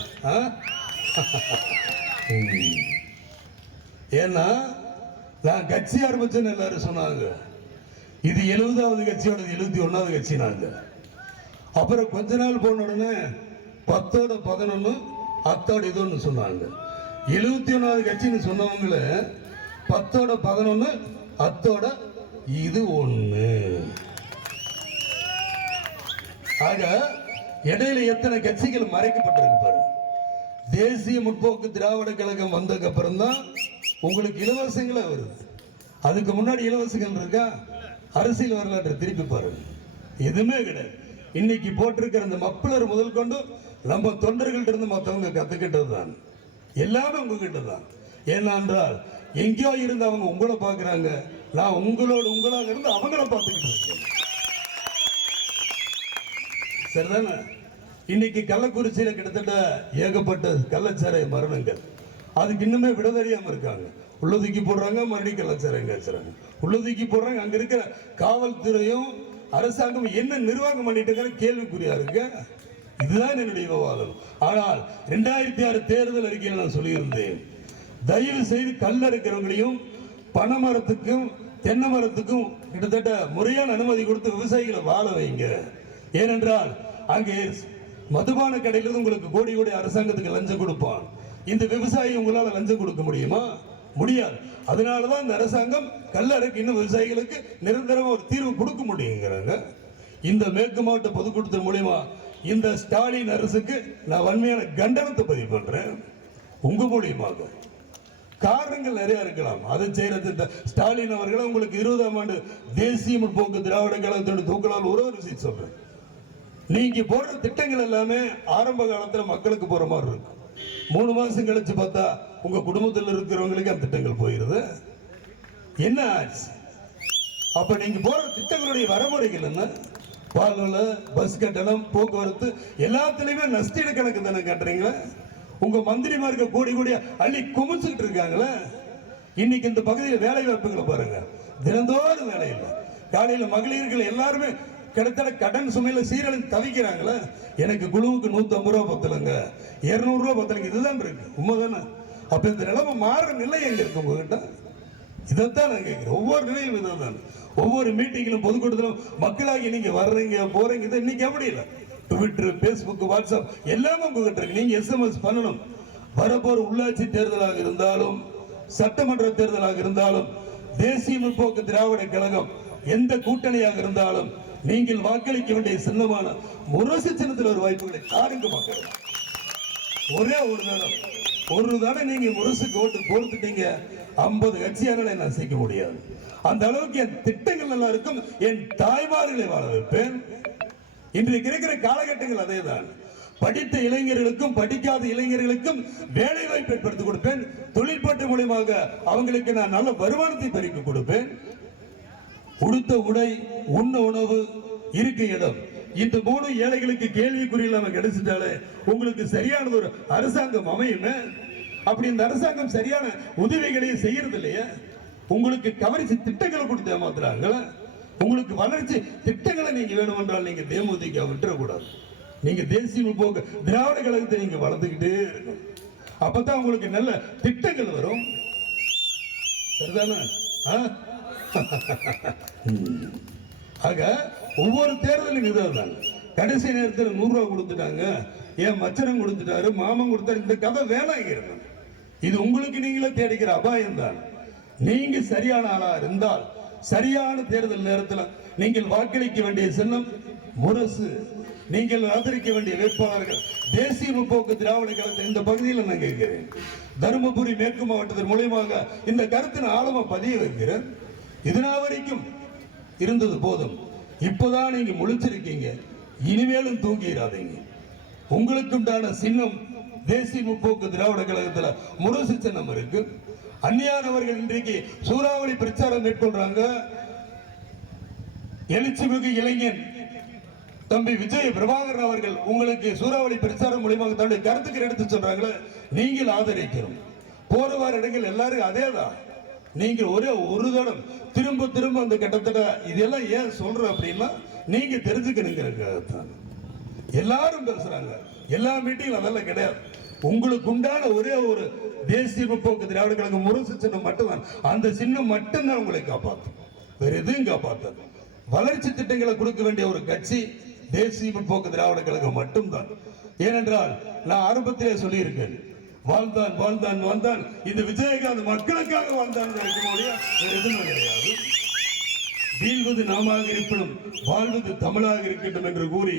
ஏன்னா நான் கட்சி ஆரம்பிச்சேன்னு எல்லாரும் சொன்னாங்க. இது 70வது கட்சியோட 71வது கட்சி நாங்க. அப்புறம் கொஞ்ச நாள் போன உடனே 10ஓட 11 அத்தோட இது ஒன்று சொன்னாங்க. 71வது கட்சின்னு சொன்னவங்கள 10ஓட 11 அத்தோட இது ஒண்ணு. ஆக இடையில எத்தனை கட்சிகள் மறைக்கப்பட்டிருக்கு பாருங்க. தேசிய முற்போக்கு திராவிட கழகம் வந்ததுக்கு அப்புறம் தான் உங்களுக்கு இலவசங்களே வருது. அதுக்கு முன்னாடி இலவசங்கள் இருக்கா? அரசியல் வரலாற்றை திருப்பி பாருங்க, எதுவுமே கிடையாது. இன்னைக்கு போட்டிருக்கிற இந்த மப்பிளர் முதல் கொண்டு நம்ம தொண்டர்கள்ட்ட இருந்து மற்றவங்க கத்துக்கிட்டது தான், எல்லாமே உங்ககிட்ட தான். ஏனென்றால் எங்கேயோ இருந்து அவங்க உங்களை பார்க்குறாங்க, நான் உங்களாக இருந்து அவங்கள பார்த்துக்கிட்டு இருக்கேன். சரிதானே? இன்னைக்கு கள்ளக்குறிச்சியில் கிட்டத்தட்ட ஏகப்பட்ட கள்ளச்சாராய மரணங்கள், அதுக்கு இன்னுமே விட தெரியாம இருக்காங்க. உள்ள தூக்கி போடுறாங்க, மறுபடியும் கள்ளச்சாராயம் காய்ச்சறாங்க, உள்ள தூக்கி போடுறாங்க. அங்க இருக்கிற காவல்துறையும் அரசாங்கம் என்ன நிர்வாகம் பண்ணிட்டு இருக்காங்க கேள்விக்குறியா இருக்கு. இதுதான் என்னுடைய விவாதம். ஆனால் 2006 தேர்தல் அறிக்கையில் நான் சொல்லியிருந்தேன், தயவு செய்து கல்ல இருக்கிறவங்களையும் பனை மரத்துக்கும் தென்னை மரத்துக்கும் கிட்டத்தட்ட முறையான அனுமதி கொடுத்து விவசாயிகளை வாழ வைங்க. ஏனென்றால் அங்கே மதுபான கடையிலிருந்து உங்களுக்கு கோடி கோடி அரசாங்கத்துக்கு லஞ்சம் கொடுப்பான். இந்த விவசாயி உங்களால் லஞ்சம் கொடுக்க முடியுமா? முடியாது. அதனாலதான் இந்த அரசாங்கம் கல்லறைக்கு இன்னும் விவசாயிகளுக்கு நிரந்தரமா ஒரு தீர்வு கொடுக்க முடியுங்கிறாங்க. இந்த மேற்கு மாவட்ட பொதுக்கூட்டத்தின் மூலியமா இந்த ஸ்டாலின் அரசுக்கு நான் வன்மையான கண்டனத்தை பதிவு பண்றேன். உங்க மூலியமாக காரணங்கள் நிறைய இருக்கலாம். அதை செய்யறது ஸ்டாலின் அவர்களை உங்களுக்கு 20ஆம் ஆண்டு தேசிய முற்போக்கு திராவிட கழகத்தோட தூக்கலால் ஒரு விஷயம் சொல்றேன். நீங்க போடுற திட்டங்கள் எல்லாமே ஆரம்ப காலத்துல மக்களுக்கு போற மாதிரி இருக்கும். 3 மாசம் கழிச்சு பார்த்தா உங்க குடும்பத்தில் இருக்கிறவங்களுக்கு அந்த திட்டங்கள் போயிருது. என்ன ஆச்சு? அப்ப நீங்க போற திட்டங்களுடைய வரமுறைகள் என்ன? பால்வள, பஸ் கட்டணம், போக்குவரத்து எல்லாத்துலயுமே நஷ்டீடு கணக்கு தானே கட்டுறீங்களா? உங்க மந்திரிமார்க்க கோடி கோடியா அள்ளி குமிச்சுக்கிட்டு இருக்காங்களே. இன்னைக்கு இந்த பகுதியில் வேலை வாய்ப்புகளை பாருங்க, தினந்தோறும் வேலை இல்லை. காலையில மகளிர்கள் எல்லாருமே கிட்டத்தட்ட கடன் சுமையில சீரழிந்து தவிக்கிறாங்களே. எனக்கு குழுவுக்கு 150 ரூபா பத்தலைங்க, 200 ரூபா பத்தலைங்க, இதுதான் இருக்கு. உண்மைதானே? அப்ப இந்த நிலைமை மாறுற நிலை எங்க இருக்கு உங்ககிட்ட? இதைத்தான் நான் கேட்கிறேன். ஒவ்வொரு நிலையும் இதுதான். ஒவ்வொரு மீட்டிங்கிலும் பொதுக்கூட்டத்திலும் மக்களாகி நீங்க வர்றீங்க போறீங்க. இது இன்னைக்கு எப்படி இல்லை, ட்விட்டர், ஃபேஸ்புக், வாட்ஸ்அப் எல்லாமே உங்ககிட்ட இருக்கு. நீங்க எஸ்எம்எஸ் பண்ணணும். வரப்போற உள்ளாட்சி தேர்தலாக இருந்தாலும் சட்டமன்ற தேர்தலாக இருந்தாலும் தேசிய முற்போக்கு திராவிட கழகம் எந்த கூட்டணியாக இருந்தாலும் நீங்கள் வாக்களிக்க வேண்டிய சின்னமான முரசு சின்னத்தில் ஒரு வாய்ப்புகளை தாருங்க மக்கள். ஒரே ஒரு தடவை நீங்க முரசுக்கு ஓட்டு போட்டுட்டீங்க, 50 கட்சியாளர்களை நான் செய்ய முடியாது. அந்த அளவுக்கு என் திட்டங்கள் நல்லா இருக்கும். என் தாய்மார்களை வாழ வைப்பேன். இன்றைக்கு இருக்கிற காலகட்டங்கள் அதேதான். படித்த இளைஞர்களுக்கும் படிக்காத இளைஞர்களுக்கும் வேலை வாய்ப்பை ஏற்படுத்தி கொடுப்பேன். தொழிற்பட்டு மூலமாக அவங்களுக்கு நான் நல்ல வருமானத்தை பெருக்கி கொடுப்பேன். உடுத்த உடை, உண்ண உணவு, இருக்க இடம், இந்த 3 ஏழைகளுக்கு கேள்விக்குறி இல்லாம கிடைச்சிட்டாலே உங்களுக்கு சரியான ஒரு அரசாங்கம் அமையுமே. அப்படி இந்த அரசாங்கம் சரியான உதவிகளை செய்யறது இல்லையா? உங்களுக்கு கவர்ச்சி திட்டங்களை கொடுத்து ஏமாத்துறாங்க. உங்களுக்கு வளர்ச்சி திட்டங்களை நீங்க வேணும் என்றால் நீங்க தேமுதிக விட்டுறக்கூடாது. நீங்க தேசிய முற்போக்கு திராவிட கழகத்தை நீங்க வளர்த்துக்கிட்டே இருக்கணும். அப்பதான் உங்களுக்கு நல்ல திட்டங்கள் வரும். சரிதானே? ஆக ஒவ்வொரு தேர்தலும் இதுதான். கடைசி நேரத்தில் 100 ரூபாய் கொடுத்துட்டாங்க, ஏன் மச்சனம் கொடுத்துட்டாரு, மாமன் கொடுத்தாரு, இந்த கதை வேணாங்கிறது. இது உங்களுக்கு நீங்களே தேடிக்கிற அபாயம் தான். நீங்க சரியான ஆளா இருந்தால் சரியான தேர்தல் நேரத்தில் நீங்கள் வாக்களிக்க வேண்டிய சின்னம் முரசு. நீங்கள் ஆதரிக்க வேண்டிய வேட்பாளர்கள் தேசிய முற்போக்கு திராவிட கழகத்தை இந்த பகுதியில் நான் கேட்கிறேன். தருமபுரி மேற்கு மாவட்டத்தின் மூலமாக இந்த கருத்தின் ஆழமா பதிய வைக்கிறேன். இதனால் வரைக்கும் இருந்தது போதும். இப்போதான் நீங்க முழிச்சிருக்கீங்க, இனிமேலும் தூங்கிடாதீங்க. உங்களுக்கு உண்டான சின்னம் தேசிய முற்போக்கு திராவிட கழகத்தில் முரசு சின்னம் இருக்கு. அந்நியானவர்கள் இன்றைக்கு சூறாவளி பிரச்சாரம் மேற்கொள்றாங்க. எழுச்சிமிகு இளைஞன் தம்பி விஜய் பிரபாகரன் அவர்கள் உங்களுக்கு சூறாவளி பிரச்சாரம் மூலமாக தன்னுடைய கருத்துக்கள் எடுத்து சொல்றாங்களே, நீங்கள் ஆதரிக்கிறோம். போற வார இடங்கள் எல்லாரும் அதேதான். நீங்க ஒரு தடம் திரும்ப அந்த கட்டத்தட்ட இதெல்லாம் ஏன் சொல்றோம் அப்படின்னா நீங்க தெரிஞ்சுக்கணுங்கிறதுக்காகத்தான். எல்லாரும் பேசுறாங்க, எல்லா மீட்டிங் அதெல்லாம் கிடையாது. உங்களுக்கு உண்டான ஒரே ஒரு தேசிய முற்போக்கு திராவிட கழகம் முரசு சின்னம் மட்டும்தான். அந்த சின்னம் மட்டும்தான் உங்களை காப்பாற்றும், வேற எதுவும் காப்பாற்றாது. வளர்ச்சி திட்டங்களை கொடுக்க வேண்டிய ஒரு கட்சி தேசிய முற்போக்கு திராவிட கழகம் மட்டும்தான். ஏனென்றால் நான் ஆரம்பத்திலே சொல்லியிருக்கேன், வாழ்ந்தான் வாழ்ந்தான் வாழ்ந்தான், இந்த விஜயகாந்த் மக்களுக்காக வாழ்ந்தான் எதுவும் கிடையாது. வீழ்வது நாமாக இருப்பினும் வாழ்வது தமிழாக இருக்கட்டும் என்று கூறி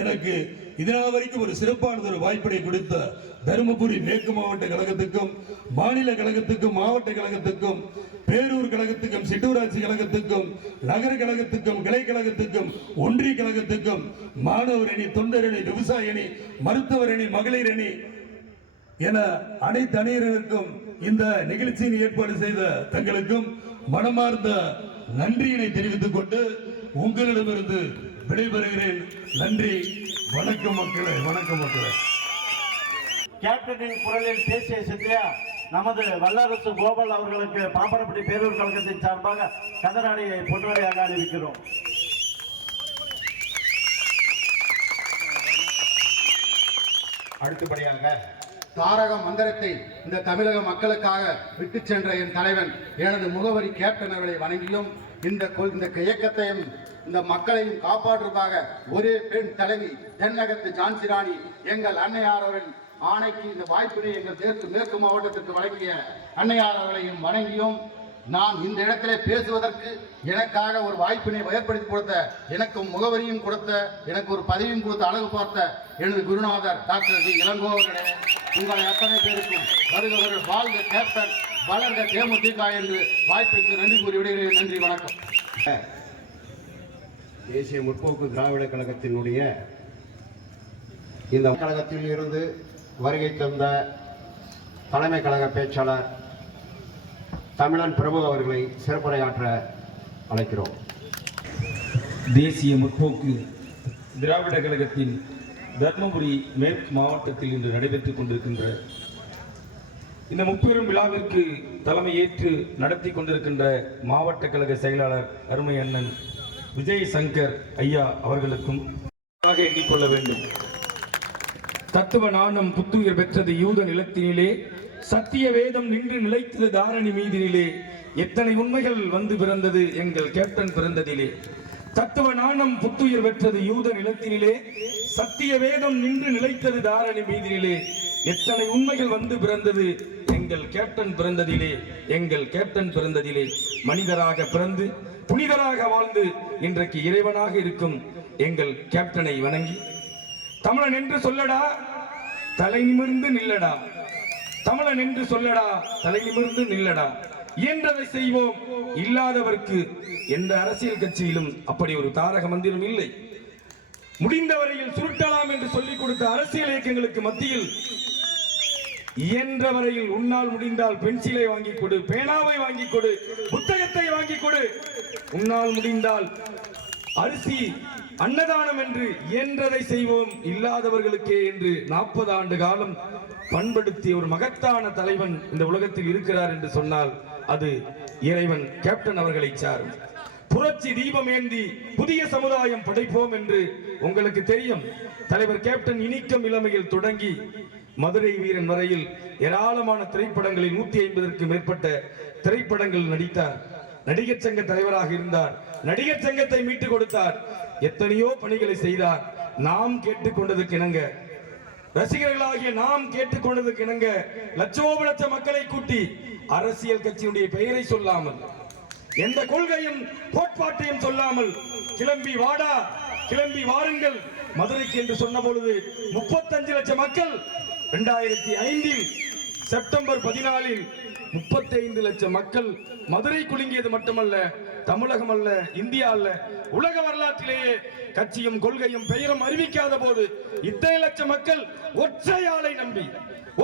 எனக்கு இதனால் வரைக்கும் ஒரு சிறப்பானது ஒரு வாய்ப்பினை கொடுத்த தருமபுரி மேற்கு மாவட்ட கழகத்துக்கும், மாநில கழகத்துக்கும், மாவட்ட கழகத்துக்கும், பேரூர் கழகத்துக்கும், சிட்டூராட்சி கழகத்துக்கும், நகர கழகத்துக்கும், கிளை கழகத்துக்கும், ஒன்றிய கழகத்துக்கும், மாணவர் அணி, தொண்டர் அணி, விவசாய அணி, மருத்துவர் அணி, மகளிர் அணி என அனைத்து அணியினருக்கும் இந்த நிகழ்ச்சியை ஏற்பாடு செய்த தங்களுக்கும் மனமார்ந்த நன்றியினை தெரிவித்துக் கொண்டு உங்களிடமிருந்து விடைபெறுகிறேன். நன்றி, வணக்கம் மக்களே, வணக்கம் மக்களே. கேப்டனின் குரலில் பேசிய சித்தியா நமது வல்லரசு கோபால் அவர்களுக்கு பாப்பரப்பட்டி பேரூர் கழகத்தின் சார்பாக கதராடியை பொன்வரையாக அறிவிக்கிறோம். அடுத்தபடியாக தாரக மந்திரத்தை இந்த தமிழக மக்களுக்காக விட்டு சென்ற என் தலைவன் எனது முகவரி கேப்டன் அவர்களை வணங்கியும் இந்த இயக்கத்தையும் இந்த மக்களையும் காப்பாற்றுவதாக ஒரே பெண் தலைவி தென்னகத்து ஜான்சி ராணி எங்கள் அன்னையார் அவர்கள் ஆணைக்கு இந்த வாய்ப்பினை எங்கள் மேற்கு மாவட்டத்திற்கு வழங்கிய அன்னையார் அவர்களையும் வணங்கியும் நான் இந்த இடத்திலே பேசுவதற்கு எனக்காக ஒரு வாய்ப்பினை ஏற்படுத்தி கொடுத்த, எனக்கு முகவரியும் கொடுத்த, எனக்கு ஒரு பதவியும் கொடுத்த, அழகு பார்த்த எனது குருநாதர் டாக்டர் ஜி இளங்கோ அவர்களே, உங்களை அத்தனை பேருக்கும் வருகிறவர்கள் வாழ்க கேப்டன், வளர்க தேமுதிக என்று வாய்ப்பிற்கு நன்றி கூறி விடுகிறேன். நன்றி, வணக்கம். தேசிய முற்போக்கு திராவிட கழகத்தினுடைய இந்த கழகத்தில் இருந்து வருகை தந்த தலைமை கழக பேச்சாளர் தமிழன் பிரபு அவர்களை சிறப்புரையாற்ற அழைக்கிறோம். தேசிய முற்போக்கு திராவிட கழகத்தின் தர்மபுரி மேற்கு மாவட்டத்தில் இன்று நடைபெற்றுக் கொண்டிருக்கின்ற இந்த முப்பெரும் விழாவிற்கு தலைமையேற்று நடத்தி கொண்டிருக்கின்ற மாவட்ட கழக செயலாளர் அருமை அண்ணன் விஜய் சங்கர் ஐயா அவர்களுக்கும் எண்ணிக்கொள்ள வேண்டும். தத்துவ நாணம் புத்துயிர் பெற்றது யூத நிலத்தினிலே, சத்திய வேதம் நின்று நிலைத்தது தாரணி மீதினிலே, எத்தனை உண்மைகள் வந்து பிறந்தது எங்கள் கேப்டன் பிறந்ததிலே. தத்துவ நாணம் புத்துயிர் பெற்றது யூத நிலத்தினிலே, சத்திய வேதம் நின்று நிலைத்தது தாரணி மீதினிலே, எத்தனை உண்மைகள் வந்து பிறந்தது எங்கள் கேப்டன் பிறந்ததிலே, எங்கள் கேப்டன் பிறந்ததிலே. மனிதராக பிறந்து புனிதராக வாழ்ந்து இன்றைக்கு இறைவனாக இருக்கும் எங்கள் கேப்டனை வணங்கி, தமிழன் என்று சொல்லடா தலை நிமிர்ந்து நில்லடா, தமிழன் என்று சொல்லடா தலை நிமிர்ந்து நில்லடா, இயன்றதை செய்வோம், இல்லாதவர்க்கு எந்த அரசியல் கட்சியிலும் அப்படி ஒரு தாரக மந்திரம் இல்லை. முடிந்த வரையில் சுருட்டலாம் என்று சொல்லிக் கொடுத்த அரசியல் இயக்கங்களுக்கு மத்தியில் இயன்ற வரையில் உன்னால் முடிந்தால் பென்சிலை வாங்கி கொடு, பேனாவை வாங்கி கொடு, புத்தகத்தை வாங்கி கொடு, உன்னால் முடிந்தால் அரிசி அன்னதானம் என்று இயன்றதை செய்வோம், இல்லாதவர்களுக்கே என்று 40 ஆண்டு காலம் பண்படுத்திய ஒரு மகத்தான தலைவன் இந்த உலகத்தில் இருக்கிறார் என்று சொன்னால் அது இறைவன் கேப்டன் அவர்களை சாரும். புரட்சி தீபம் ஏந்தி புதிய சமுதாயம் படைப்போம் என்று உங்களுக்கு தெரியும். தலைவர் கேப்டன் இனிக்கம் இளமையில் தொடங்கி மதுரை வீரன் வரையில் ஏராளமான திரைப்படங்களில் 150க்கும் மேற்பட்ட திரைப்படங்கள் நடித்தார். நடிகர் சங்க தலைவராக இருந்தார். நடிகர் சங்கத்தை மீட்டுக் கொடுத்தார். எத்தனையோ பணிகளை செய்தார். நாம் கேட்டுக்கொண்டதுக்கு இணங்க, ரசிகர்களாகிய நாம் கேட்டுக்கொண்டதுக்கு இணங்க லட்சோப லட்ச மக்களை கூட்டி அரசியல் கட்சியினுடைய பெயரை சொல்லாமல், எந்த கொள்கையும் கோட்பாட்டையும் சொல்லாமல், கிளம்பி வாடா, கிளம்பி வாருங்கள் மதுரைக்கு என்று சொன்ன பொழுது 35 லட்சம் மக்கள் 2005 செப்டம்பர் 14 35 லட்சம் மக்கள் மதுரை குலுங்கியது மட்டுமல்ல, தமிழகம் அல்ல, இந்தியா அல்ல, உலக வரலாற்றிலேயே கட்சியும் கொள்கையும் பெயரும் அறிவிக்காத போது இத்தனை லட்சம் மக்கள் ஒற்றை ஆளை நம்பி,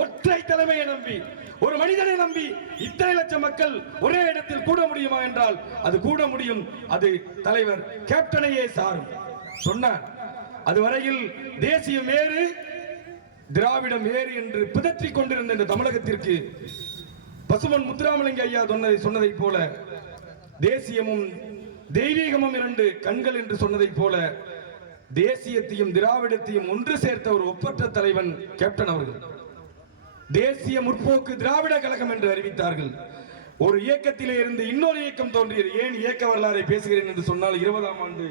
ஒற்றை தலைமையை நம்பி, ஒரு மனிதனை நம்பி இத்தனை லட்சம் மக்கள் ஒரே இடத்தில் கூட முடியுமா என்றால் அது கூட முடியும். அது தலைவர் கேப்டனையே சாரும் சொன்னார். அதுவரையில் தேசியம் வேறு, திராவிடம் வேறு என்று பிதற்றிக் கொண்டிருந்த இந்த தமிழகத்திற்கு பசுமன் முத்துராமலிங்க ஐயா சொன்னதை போல, தேசியமும் தெய்வீகமும் 2 கண்கள் என்று சொன்னதை போல, தேசியத்தையும் திராவிடத்தையும் ஒன்று சேர்த்த ஒரு ஒப்பற்ற தலைவன் கேப்டன் அவர்கள். தேசிய முற்போக்கு திராவிட கழகம் என்று அறிவித்தார்கள். ஒரு இயக்கத்திலே இருந்து இன்னொரு இயக்கம் தோன்றியது. ஏன் இயக்க வரலாறை பேசுகிறேன் என்று சொன்னால் 20ஆம் ஆண்டு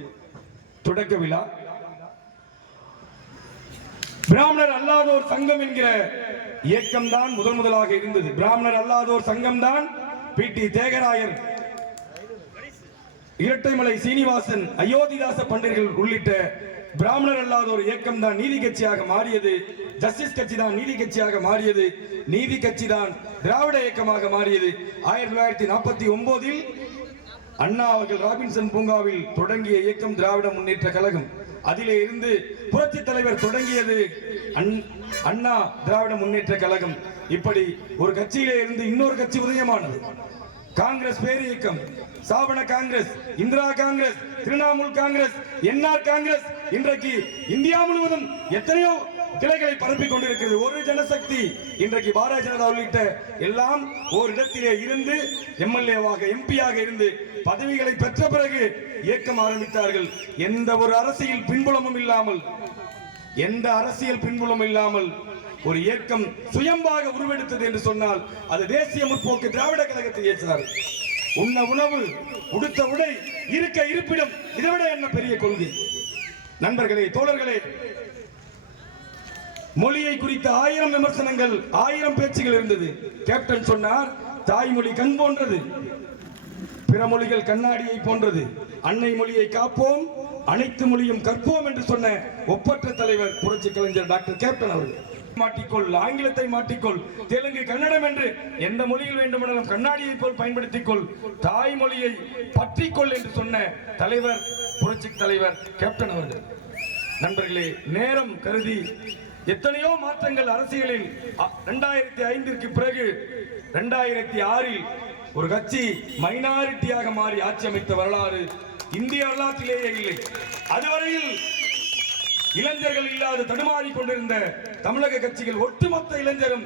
தொடக்க விழா, பிராமணர் அல்லாதோர் சங்கம் என்கிற இயக்கம் தான் முதலாக இருந்தது. பிராமணர் அல்லாதோர் சங்கம் தான் பி.டி. தேகராயர், இரட்டைமலை சீனிவாசன், அயோத்திதாச பண்டிதர்கள் உள்ளிட்ட பிராமணர் அல்லாத ஒரு இயக்கம் தான் நீதி கட்சியாக மாறியது. ஜஸ்டிஸ் கட்சி தான் நீதி கட்சியாக மாறியது. நீதி கட்சி தான் திராவிட இயக்கமாக மாறியது. 1949 அண்ணா அவர்கள் ராபின்சன் பூங்காவில் தொடங்கிய இயக்கம் திராவிட முன்னேற்ற கழகம். அதிலே இருந்து புரட்சி தலைவர் தொடங்கியது அண்ணா திராவிட முன்னேற்ற கழகம். இப்படி ஒரு கட்சியிலே இருந்து இன்னொரு கட்சி உதயமானது. காங்கிரஸ் பேர் இயக்கம், சாவண காங்கிரஸ், இந்திரா காங்கிரஸ், திரிணாமுல் காங்கிரஸ், என்ஆர் காங்கிரஸ், இன்றைக்கு இந்தியா முழுவதும் எத்தனையோ கிளைகளை பரப்பிக் கொண்டிருக்கிறது. ஒரு ஜனசக்தி இன்றைக்கு பாரதிய ஜனதா உள்ளிட்ட எல்லாம் ஓரிடத்திலே இருந்து எம்எல்ஏவாக, எம்பியாக இருந்து பதவிகளை பெற்ற பிறகு இயக்கம் ஆரம்பித்தார்கள். எந்த ஒரு அரசியல் பின்புலமும் இல்லாமல், எந்த அரசியல் பின்புலம் இல்லாமல் ஒரு இயக்கம் சுயம்பாக உருவெடுத்தது என்று சொன்னால் அது தேசிய முற்போக்கு திராவிட கழகத்தை ஏற்றார். உண்ண உணவு, உடுத்த உடை, இருக்க இருப்பிடம், இதைவிட என்ன பெரிய கொள்கை? நண்பர்களே, தோழர்களே, மொழியை குறித்த 1000 விமர்சனங்கள், 1000 பேச்சுகள் இருந்தது. கேப்டன் சொன்னார், தாய்மொழி கண் போன்றது, பிற மொழிகள் கண்ணாடியை போன்றது, அன்னை மொழியை காப்போம், அனைத்து மொழியும் கற்போம் என்று சொன்ன ஒப்பற்ற தலைவர் புரட்சி கலைஞர் டாக்டர் கேப்டன் அவர்கள். மாட்டிக்கொள், ஆங்கிலத்தை மாட்டிக்கொள், தெலுங்கு, கன்னடம் என்று எந்த மொழியில் வேண்டுமானாலும் கண்ணாடியை போல் பயன்படுத்திக் கொள், தாய்மொழியை பற்றிக்கொள் என்று சொன்ன தலைவர் புரட்சி தலைவர் கேப்டன் அவர்கள். நண்பர்களே, நேரம் கருதி எத்தனையோ மாற்றங்கள் அரசியலில் 2005 பிறகு 2006 ஒரு கட்சி மைனாரிட்டியாக மாறி ஆட்சி அமைத்த வரலாறு இந்திய வரலாற்றிலேயே இல்லை. அதுவரையில் இளைஞர்கள் இல்லாத தடுமாறி கொண்டிருந்த தமிழக கட்சிகள் ஒட்டுமொத்த இளைஞரும்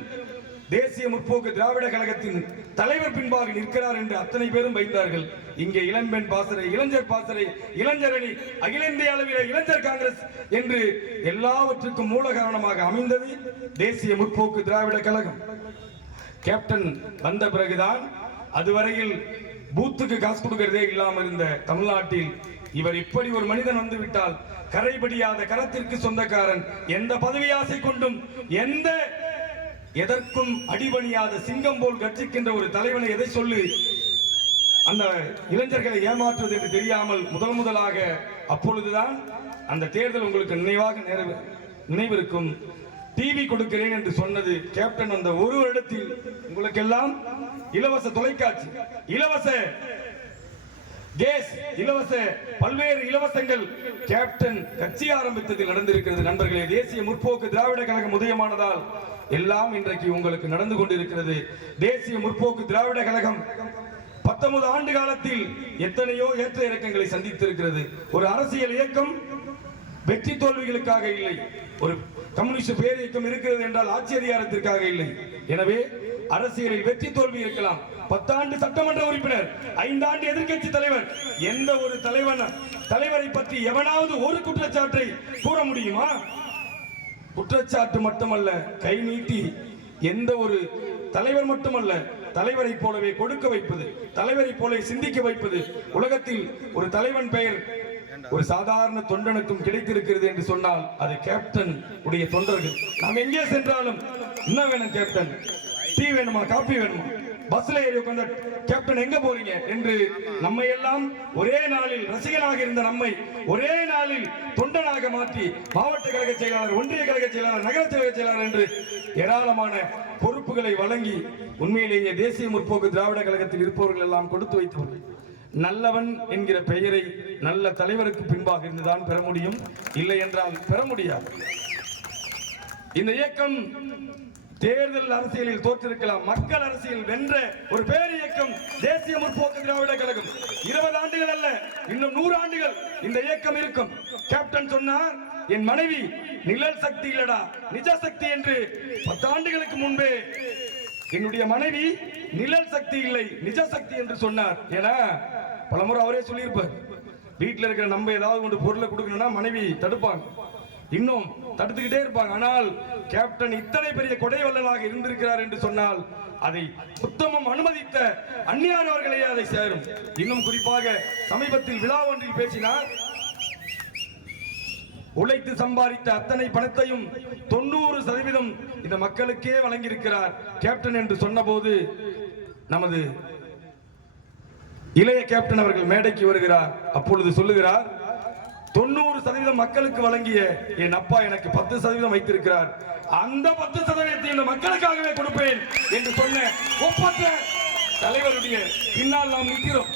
தேசிய முற்போக்கு திராவிட கழகத்தின் தலைவர் பின்பாக நிற்கிறார் என்று அத்தனை பேரும் வைத்தார்கள். இங்கே இளம்பெண் பாசறை, இளைஞர் பாசறை, இளைஞர் அணி, அகில இந்திய அளவில் இளைஞர் காங்கிரஸ் என்று எல்லாவற்றுக்கும் மூல காரணமாக அமைந்தது தேசிய முற்போக்கு திராவிட கழகம். கேப்டன் வந்த பிறகுதான், அதுவரையில் பூத்துக்கு காசு கொடுக்கிறதே இல்லாமல் இருந்த தமிழ்நாட்டில் இவர் இப்படி ஒரு மனிதன் வந்து விட்டால் கரைபடியாத கரத்திற்கு சொந்தக்காரன், எந்த பதவி ஆசை கொண்டும் எதற்கும் அடிபணியாத சிங்கம் போல் கர்ஜிக்கின்ற ஒரு தலைவனை எதை சொல்லு அந்த இளைஞர்களை ஏமாற்றுவது என்று தெரியாமல் முதலாக அப்பொழுதுதான் அந்த தேர்தல் உங்களுக்கு நினைவிருக்கும். டிவி கொடுக்கிறேன் என்று சொன்னது கேப்டன். அந்த ஒரு வருடத்தில் உங்களுக்கெல்லாம் இலவச தொலைக்காட்சி, இலவச கேஸ், இலவச பல்வேறு இலவசங்கள் கேப்டன் கட்சி ஆரம்பித்ததில் நடந்திருக்கிறது. நண்பர்களே, தேசிய முற்போக்கு திராவிட கழகம் உதயமானதால் எல்லாம் இன்றைக்கு உங்களுக்கு நடந்து கொண்டிருக்கிறது. தேசிய முற்போக்கு திராவிட கழகம் 19 ஆண்டு காலத்தில் எத்தனையோ ஏற்ற இறக்கங்களை சந்தித்திருக்கிறது. ஒரு அரசியல் இயக்கம் வெற்றி தோல்விகளுக்காக இல்லை. ஒரு கம்யூனிஸ்ட் பேர் இயக்கம் இருக்கிறது என்றால் ஆட்சி அதிகாரத்திற்காக இல்லை. எனவே அரசியலில் வெற்றி தோல்வி இருக்கலாம். 10 ஆண்டு சட்டமன்ற உறுப்பினர், 5 ஆண்டு எதிர்க்கட்சி தலைவர், எந்த ஒரு தலைவரை பற்றி எவனாவது ஒரு குற்றச்சாட்டை கூற முடியுமா? குற்றச்சாட்டு மட்டுமல்ல, கை நீட்டி எந்த ஒரு தலைவர் மட்டுமல்ல, தலைவரை போலவே கொடுக்க வைப்பது, தலைவரை போல சிந்திக்க வைப்பது. உலகத்தில் ஒரு தலைவன் பெயர் ஒரு சாதாரண தொண்டனுக்கும் கிடைத்திருக்கிறது என்று சொன்னால் அது கேப்டன் உடைய தொண்டர்கள். நாம் எங்கே சென்றாலும் என்ன வேணும் கேப்டன், டீ வேணுமா, காபி வேணுமா, பஸ்ல ஏறி உட்கார்ந்த கேப்டன் எங்க போறீங்க என்று நம்மை எல்லாம் ஒரே நாளில் ரசிகனாக இருந்த நம்மை ஒரே நாளில் தொண்டனாக மாற்றி மாவட்ட கழக செயலாளர், ஒன்றிய கழக செயலாளர், நகர கழக செயலாளர் என்று ஏராளமான பொறுப்புகளை வழங்கி உண்மையிலேயே தேசிய முற்போக்கு திராவிட கழகத்தில் இருப்பவர்கள் எல்லாம் கொடுத்து வைத்தவர்கள். நல்லவன் என்கிற பெயரை நல்ல தலைவருக்கு பின்பாக இருந்துதான் பெற முடியும், இல்லை என்றால் பெற முடியாது. இந்த இயக்கம் தேர்தல் அரசியலில் தோற்றிருக்கலாம், மக்கள் அரசியல் வென்ற ஒரு பேர் இயக்கம் தேசிய முற்போக்கு திராவிட கழகம். 20 ஆண்டுகள் அல்ல, இன்னும் 100 ஆண்டுகள் இந்த இயக்கம் இருக்கும். கேப்டன் சொன்னார், என் மனைவி நிழல் சக்தி இல்லடா நிஜ சக்தி என்று. 10 ஆண்டுகளுக்கு முன்பே என்னுடைய மனைவி நிழல் சக்தி இல்லை நிஜ சக்தி என்று சொன்னார். ஏன்னா பலமுறை அவரே சொல்லியிருப்பார், வீட்டில் இருக்கிற நம்ம ஏதாவது ஒன்று பொருளை கொடுக்கணும்னா மனைவி தடுப்பாங்க, இன்னும் தடுத்துக்கிட்டே இருப்பாங்க. ஆனால் கேப்டன் இத்தனை பெரிய கொடை வள்ளலாக இருந்திருக்கிறார் என்று சொன்னால் அதை உத்தமம் அனுமதித்த அந்நியானவர்களே அதை சேரும். இன்னும் குறிப்பாக சமீபத்தில் விழா ஒன்றில் பேசினார், உழைத்து சம்பாதித்த அத்தனை பணத்தையும் 90% இந்த மக்களுக்கே வழங்கியிருக்கிறார் கேப்டன் என்று சொன்னபோது நமது இளைய கேப்டன் அவர்கள் மேடைக்கு வருகிறார். அப்பொழுது சொல்லுகிறார், 90% மக்களுக்கு வழங்கிய என் அப்பா எனக்கு 10% வைத்திருக்கிறார், அந்த 10% இந்த மக்களுக்காகவே கொடுப்பேன் என்று சொன்ன ஒப்பற்ற தலைவருடைய பின்னால் நாம் நிற்கிறோம்.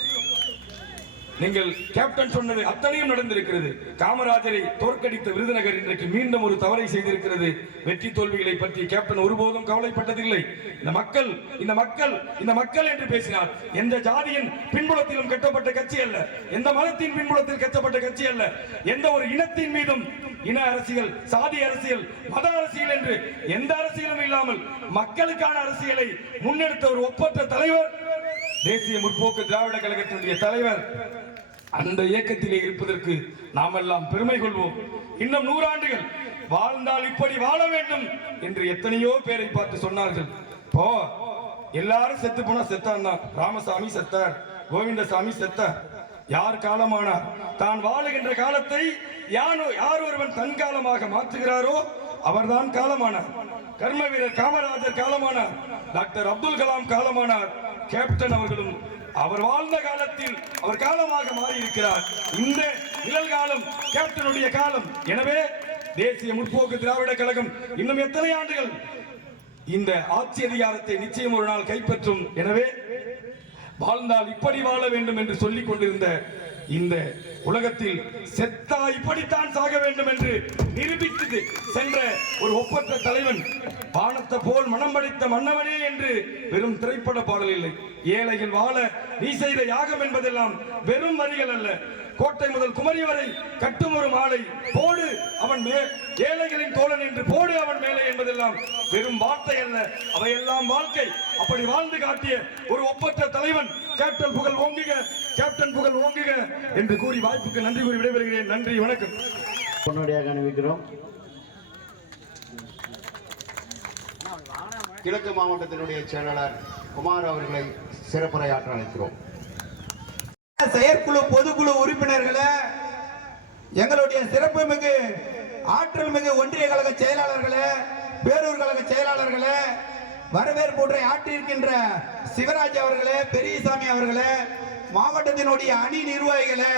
நீங்கள் கேப்டன் சொன்னது அத்தனையும் நடந்திருக்கிறது. காமராஜரை தோற்கடித்த விருதுநகர் இன்றைக்கு மீண்டும் ஒரு தவறை செய்திருக்கிறது. வெற்றி தோல்விகளை பற்றி கேப்டன் ஒருபோதும் கவலைப்பட்டதில்லை. இந்த மக்கள் என்று பேசினார். எந்த ஜாதியின் பின்புலத்திலும் கட்டப்பட்ட கட்சி அல்ல, எந்த மதத்தின் பின்புலத்தில் கட்டப்பட்ட கட்சி அல்ல, எந்த ஒரு இனத்தின் மீதும் இன அரசியல், சாதி அரசியல், மத அரசியல் என்று எந்த அரசியலும் இல்லாமல் மக்களுக்கான அரசியலை முன்னெடுத்த ஒரு ஒப்பற்ற தலைவர் தேசிய முற்போக்கு திராவிட கழகத்தினுடைய தலைவர். அந்த இயக்கத்திலே இருப்பதற்கு நாம் எல்லாம் பெருமை கொள்வோம். இன்னும் 100 ஆண்டுகள் வாழ்ந்தால் இப்படி வாழ வேண்டும் என்று எத்தனையோ பேரை பார்த்து சொன்னார்கள். இப்போ எல்லாரும் செத்து போனா செத்தான் தான். ராமசாமி செத்தார், கோவிந்தசாமி செத்தார். யார் காலமானார்? தான் வாழுகின்ற காலத்தை யார் ஒருவன் தன் காலமாக மாற்றுகிறாரோ அவர்தான் காலமானார். கர்ம வீரர் காமராஜர் காலமானார், டாக்டர் அப்துல் கலாம் காலமானார். கேப்டன் அவர்களும் அவர் வாழ்ந்த காலத்தில் அவர் காலமாக மாறி இருக்கிறார். இந்த நிகழ்காலம் கேப்டனுடைய காலம். எனவே தேசிய முற்போக்கு திராவிட கழகம் இன்னும் எத்தனை ஆண்டுகள் இந்த ஆட்சி அதிகாரத்தை நிச்சயம் ஒரு நாள் கைப்பற்றும். எனவே வாழ்ந்தால் இப்படி வாழ வேண்டும் என்று சொல்லிக் கொண்டிருந்த இந்த உலகத்தில் செத்தா இப்படித்தான் சாக வேண்டும் என்று நிரூபித்து சென்ற ஒரு ஒப்பற்ற தலைவன். வானத்தை போல் மனம் படைத்த மன்னவனே என்று வெறும் திரைப்பட பாடல் இல்லை. ஏழைகள் வாழ நீ செய்த யாகம் என்பதெல்லாம் வெறும் வரிகள் அல்ல. கோட்டை முதல் குமரி வரை கட்டும் ஒரு மாலை போடு அவன் ஏழைகளின் தோழன் என்று போடு அவன் மேலே என்பதெல்லாம் வெறும் வார்த்தை அல்ல, அவையெல்லாம் வாழ்க்கை. அப்படி வாழ்ந்து காட்டிய ஒரு ஒப்பற்ற தலைவன். கேப்டன் புகழ் ஓங்குக, கேப்டன் புகழ் ஓங்குக என்று கூறி வாய்ப்புக்கு நன்றி கூறி விடைபெறுகிறேன். நன்றி, வணக்கம். முன்னோடியாக அனுப்பிக்கிறோம். கிழக்கு மாவட்டத்தினுடைய செயலாளர் குமார் அவர்களை சிறப்புரையாற்ற அழைக்கிறோம். செயற்குழு பொதுக்குழு உறுப்பினர்களே, எங்களுடைய சிறப்பு மிகு ஆற்றல் மிகு ஒன்றிய கழக செயலாளர்களே, பேரூர் கழக செயலாளர்களே, வரவேற்புரை ஆற்றிருக்கின்ற சிவராஜ் அவர்களே, பெரியசாமி அவர்களே, மாவட்டத்தினுடைய அணி நிர்வாகிகளே,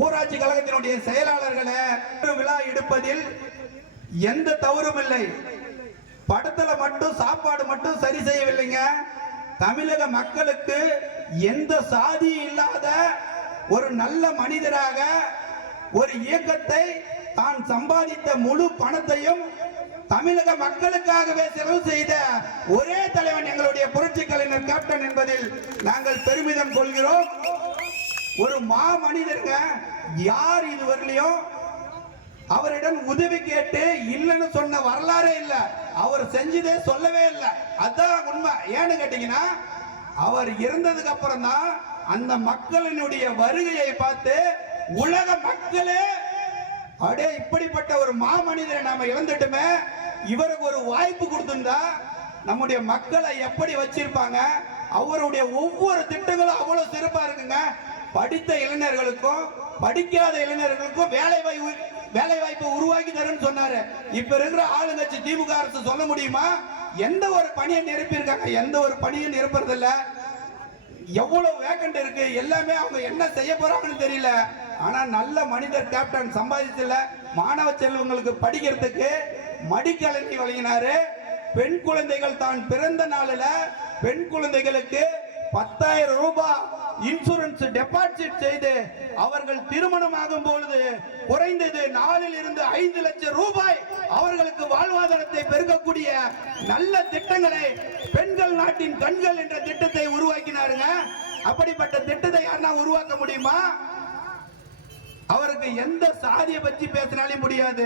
ஊராட்சி கழகத்தினுடைய செயலாளர்களே, விழா எடுப்பதில் எந்த தவறும் இல்லை. படத்துல மட்டும் சாப்பாடு மட்டும் சரி செய்யவில்லைங்க. தமிழக மக்களுக்கு எந்த சாதி இல்லாத ஒரு நல்ல மனிதராக ஒரு இயக்கத்தை தான் சம்பாதித்த முழு பணத்தையும் தமிழக மக்களுக்காகவே செலவு செய்த ஒரே தலைவன் எங்களுடைய புரட்சி கலைஞர் கேப்டன் என்பதில் நாங்கள் பெருமிதம் கொள்கிறோம். ஒரு மா மனிதருங்க, யார் இதுவரையிலும் அவரிடம் உதவி கேட்டு இல்லைன்னு சொன்ன வரலாறே இல்ல. அவர் செஞ்சதே சொல்லவே இல்லை. அதான் உண்மை. ஏன்னு கேட்டீங்கன்னா, அவர் இருந்ததுக்கு அப்புறம் தான் அந்த மக்களினுடைய வருகையை பார்த்து உலக மக்களே அடே இப்படிப்பட்ட ஒரு மாமனிதரை நாம இழந்துட்டுமே, இவருக்கு ஒரு வாய்ப்பு கொடுத்திருந்தா நம்முடைய மக்களை எப்படி வச்சிருப்பாங்க. அவருடைய ஒவ்வொரு திட்டங்களும் அவ்வளவு சிறப்பா இருக்குங்க. படித்த இளைஞர்களுக்கும் படிக்காத இளைஞர்களுக்கும் வேலை வாய்ப்பு உருவாக்கி தருன்னு சொன்னாரு. இப்ப இருக்கிற ஆளுங்கட்சி திமுக அரசு சொல்ல முடியுமா? எந்த ஒரு பணியை நிரப்பி இருக்காங்க? எந்த ஒரு பணியை நிரப்புறதில்ல. எவ்வளவு வேக்கண்ட் இருக்கு, எல்லாமே அவங்க என்ன செய்ய போறாங்கன்னு தெரியல. ஆனா நல்ல மனிதர் கேப்டன் சம்பாதிச்சல. மாணவ செல்வங்களுக்கு படிக்கிறதுக்கு மடிக்கணினி வழங்கினாரு. பெண் குழந்தைகள் தான் பிறந்த நாளில் பெண் குழந்தைகளுக்கு 10,000 ரூபாய் இன்சூரன்ஸ் டெபாசிட் செய்து அவர்கள் திருமணம் ஆகும் பொழுது குறைந்தது 4 இருந்து 5 லட்சம் ரூபாய் அவர்களுக்கு வாழ்வாதாரத்தை பெருக்கக்கூடிய நல்ல திட்டங்களை பெண்கள் நாட்டின் கண்கள் என்ற திட்டத்தை உருவாக்கினாருங்க. அப்படிப்பட்ட திட்டத்தை யாருன்னா உருவாக்க முடியுமா? அவருக்கு எந்த சாதியை பற்றி பேசினாலும் முடியாது.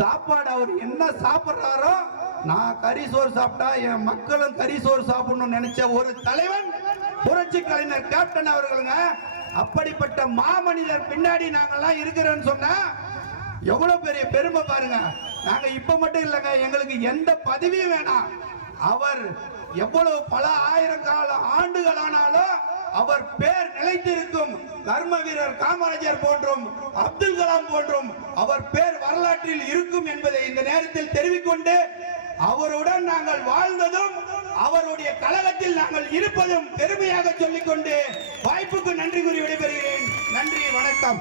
சாப்பாடு அவர் என்ன சாப்பிடுறாரோ, நான் கறி சோறு சாப்பிட்டா என் மக்களும் கறி சோறு சாப்பிடணும்னு நினைச்ச ஒரு தலைவன் புரட்சி கலைஞர் கேப்டன் அவர்களுங்க. அப்படிப்பட்ட மாமனிதர் பின்னாடி நாங்கெல்லாம் இருக்கிறோம்னு சொன்னா எவ்வளவு பெரிய பெருமை பாருங்க. நாங்க இப்ப மட்டும் இல்லைங்க, எங்களுக்கு எந்த பதவியும் வேணாம். அவர் எவ்வளவு பல ஆயிரம் ஆண்டுகள் ஆனாலும் அவர் பேர் நிலைத்திருக்கும். கர்ம வீரர் காமராஜர் போன்றும் அப்துல் கலாம் போன்றும் அவர் பேர் வரலாற்றில் இருக்கும் என்பதை இந்த நேரத்தில் தெரிவிக்கொண்டு, அவருடன் நாங்கள் வாழ்ந்ததும் அவருடைய கழகத்தில் நாங்கள் இருப்பதும் பெருமையாக சொல்லிக்கொண்டு வாய்ப்புக்கு நன்றி கூறி விடைபெறுகிறேன். நன்றி, வணக்கம்.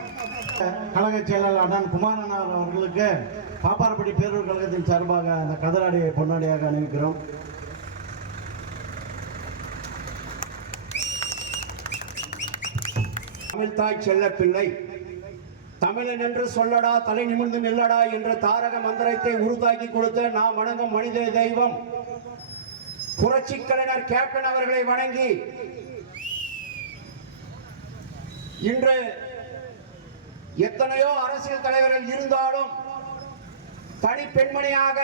கழக செயலாளர் அண்ணன் குமாரனார் அவர்களுக்கு பாப்பாரப்பட்டி பேரூர் கழகத்தின் சார்பாக அந்த கதராடியை பொன்னாடியாக அணிவிக்கிறோம். தமிழ்தாய் செல்ல பிள்ளை, தமிழன் என்று சொல்லடா தலை நிமிர்ந்து நில்லடா என்ற தாரக மந்திரத்தை உருவாக்கி கொடுத்த நாம் வணங்கும் மனித தெய்வம் புரட்சி கலைஞர் கேப்டன் அவர்களை வணங்கி இன்று எத்தனையோ அரசியல் தலைவர்கள் இருந்தாலும் தனி பெண்மணியாக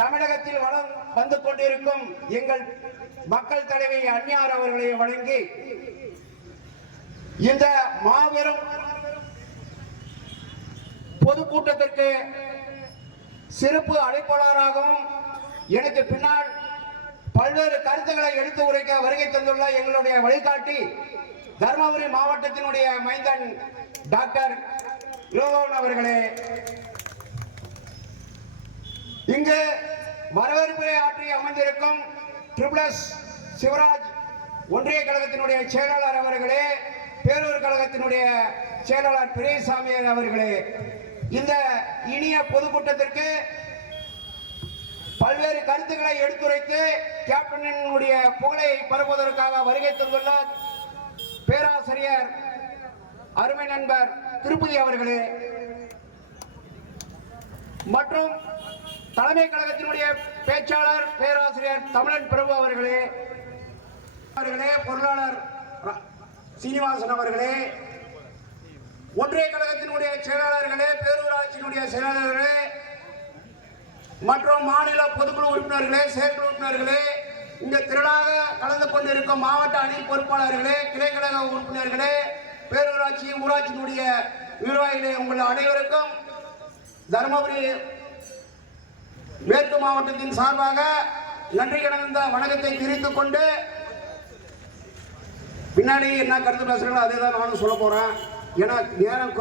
தமிழகத்தில் வளம் வந்து கொண்டிருக்கும் எங்கள் மக்கள் தலைவி அன்னியார் அவர்களை வணங்கி இந்த மாபெரும் பொதுக்கூட்டத்திற்கு சிறப்பு அழைப்பாளராகவும் எனக்கு பின்னால் பல்வேறு கருத்துக்களை எடுத்து உரைக்க வருகை தந்துள்ள எங்களுடைய வழிகாட்டி தர்மபுரி மாவட்டத்தினுடைய மைந்தன் டாக்டர் லோகன் அவர்களே, இங்கு வரவேற்புரை ஆற்றி அமர்ந்திருக்கும் ட்ரிபிள்எஸ் சிவராஜ் ஒன்றிய கழகத்தினுடைய செயலாளர் அவர்களே, பேரூர் கழகத்தினுடைய செயலாளர் பெரியசாமி அவர்களே, இந்த இனிய பொதுக்கூட்டத்திற்கு பல்வேறு கருத்துக்களை எடுத்துரைத்து கேப்டனினுடைய புகழை பரப்புவதற்காக வருகை தந்துள்ள பேராசிரியர் அருமை நண்பர் திருப்பதி அவர்களே மற்றும் தலைமை கழகத்தினுடைய பேச்சாளர் பேராசிரியர் தமிழன் பிரபு அவர்களே, பொருளாளர் சீனிவாசன் அவர்களே, ஒன்றிய கழகத்தினுடைய செயலாளர்களே, பேரூராட்சியினுடைய செயலாளர்களே மற்றும் மாநில பொதுக்குழு உறுப்பினர்களே, செயற்குழு உறுப்பினர்களே, இங்க திரளாக கலந்து கொண்டிருக்கும் மாவட்ட அணி பொறுப்பாளர்களே, கிளை கழக உறுப்பினர்களே, பேரூராட்சி ஊராட்சியினுடைய நிர்வாகிகளே, உங்கள் அனைவருக்கும் தர்மபுரி மேற்கு மாவட்டத்தின் சார்பாக நன்றி கலந்த வணக்கத்தை தெரிவித்துக் கொண்டு பின்னாடி என்ன கருத்து பேசுகிறீங்களோ அதே தான் நானும் சொல்ல போகிறேன். ஏன்னா நேரம்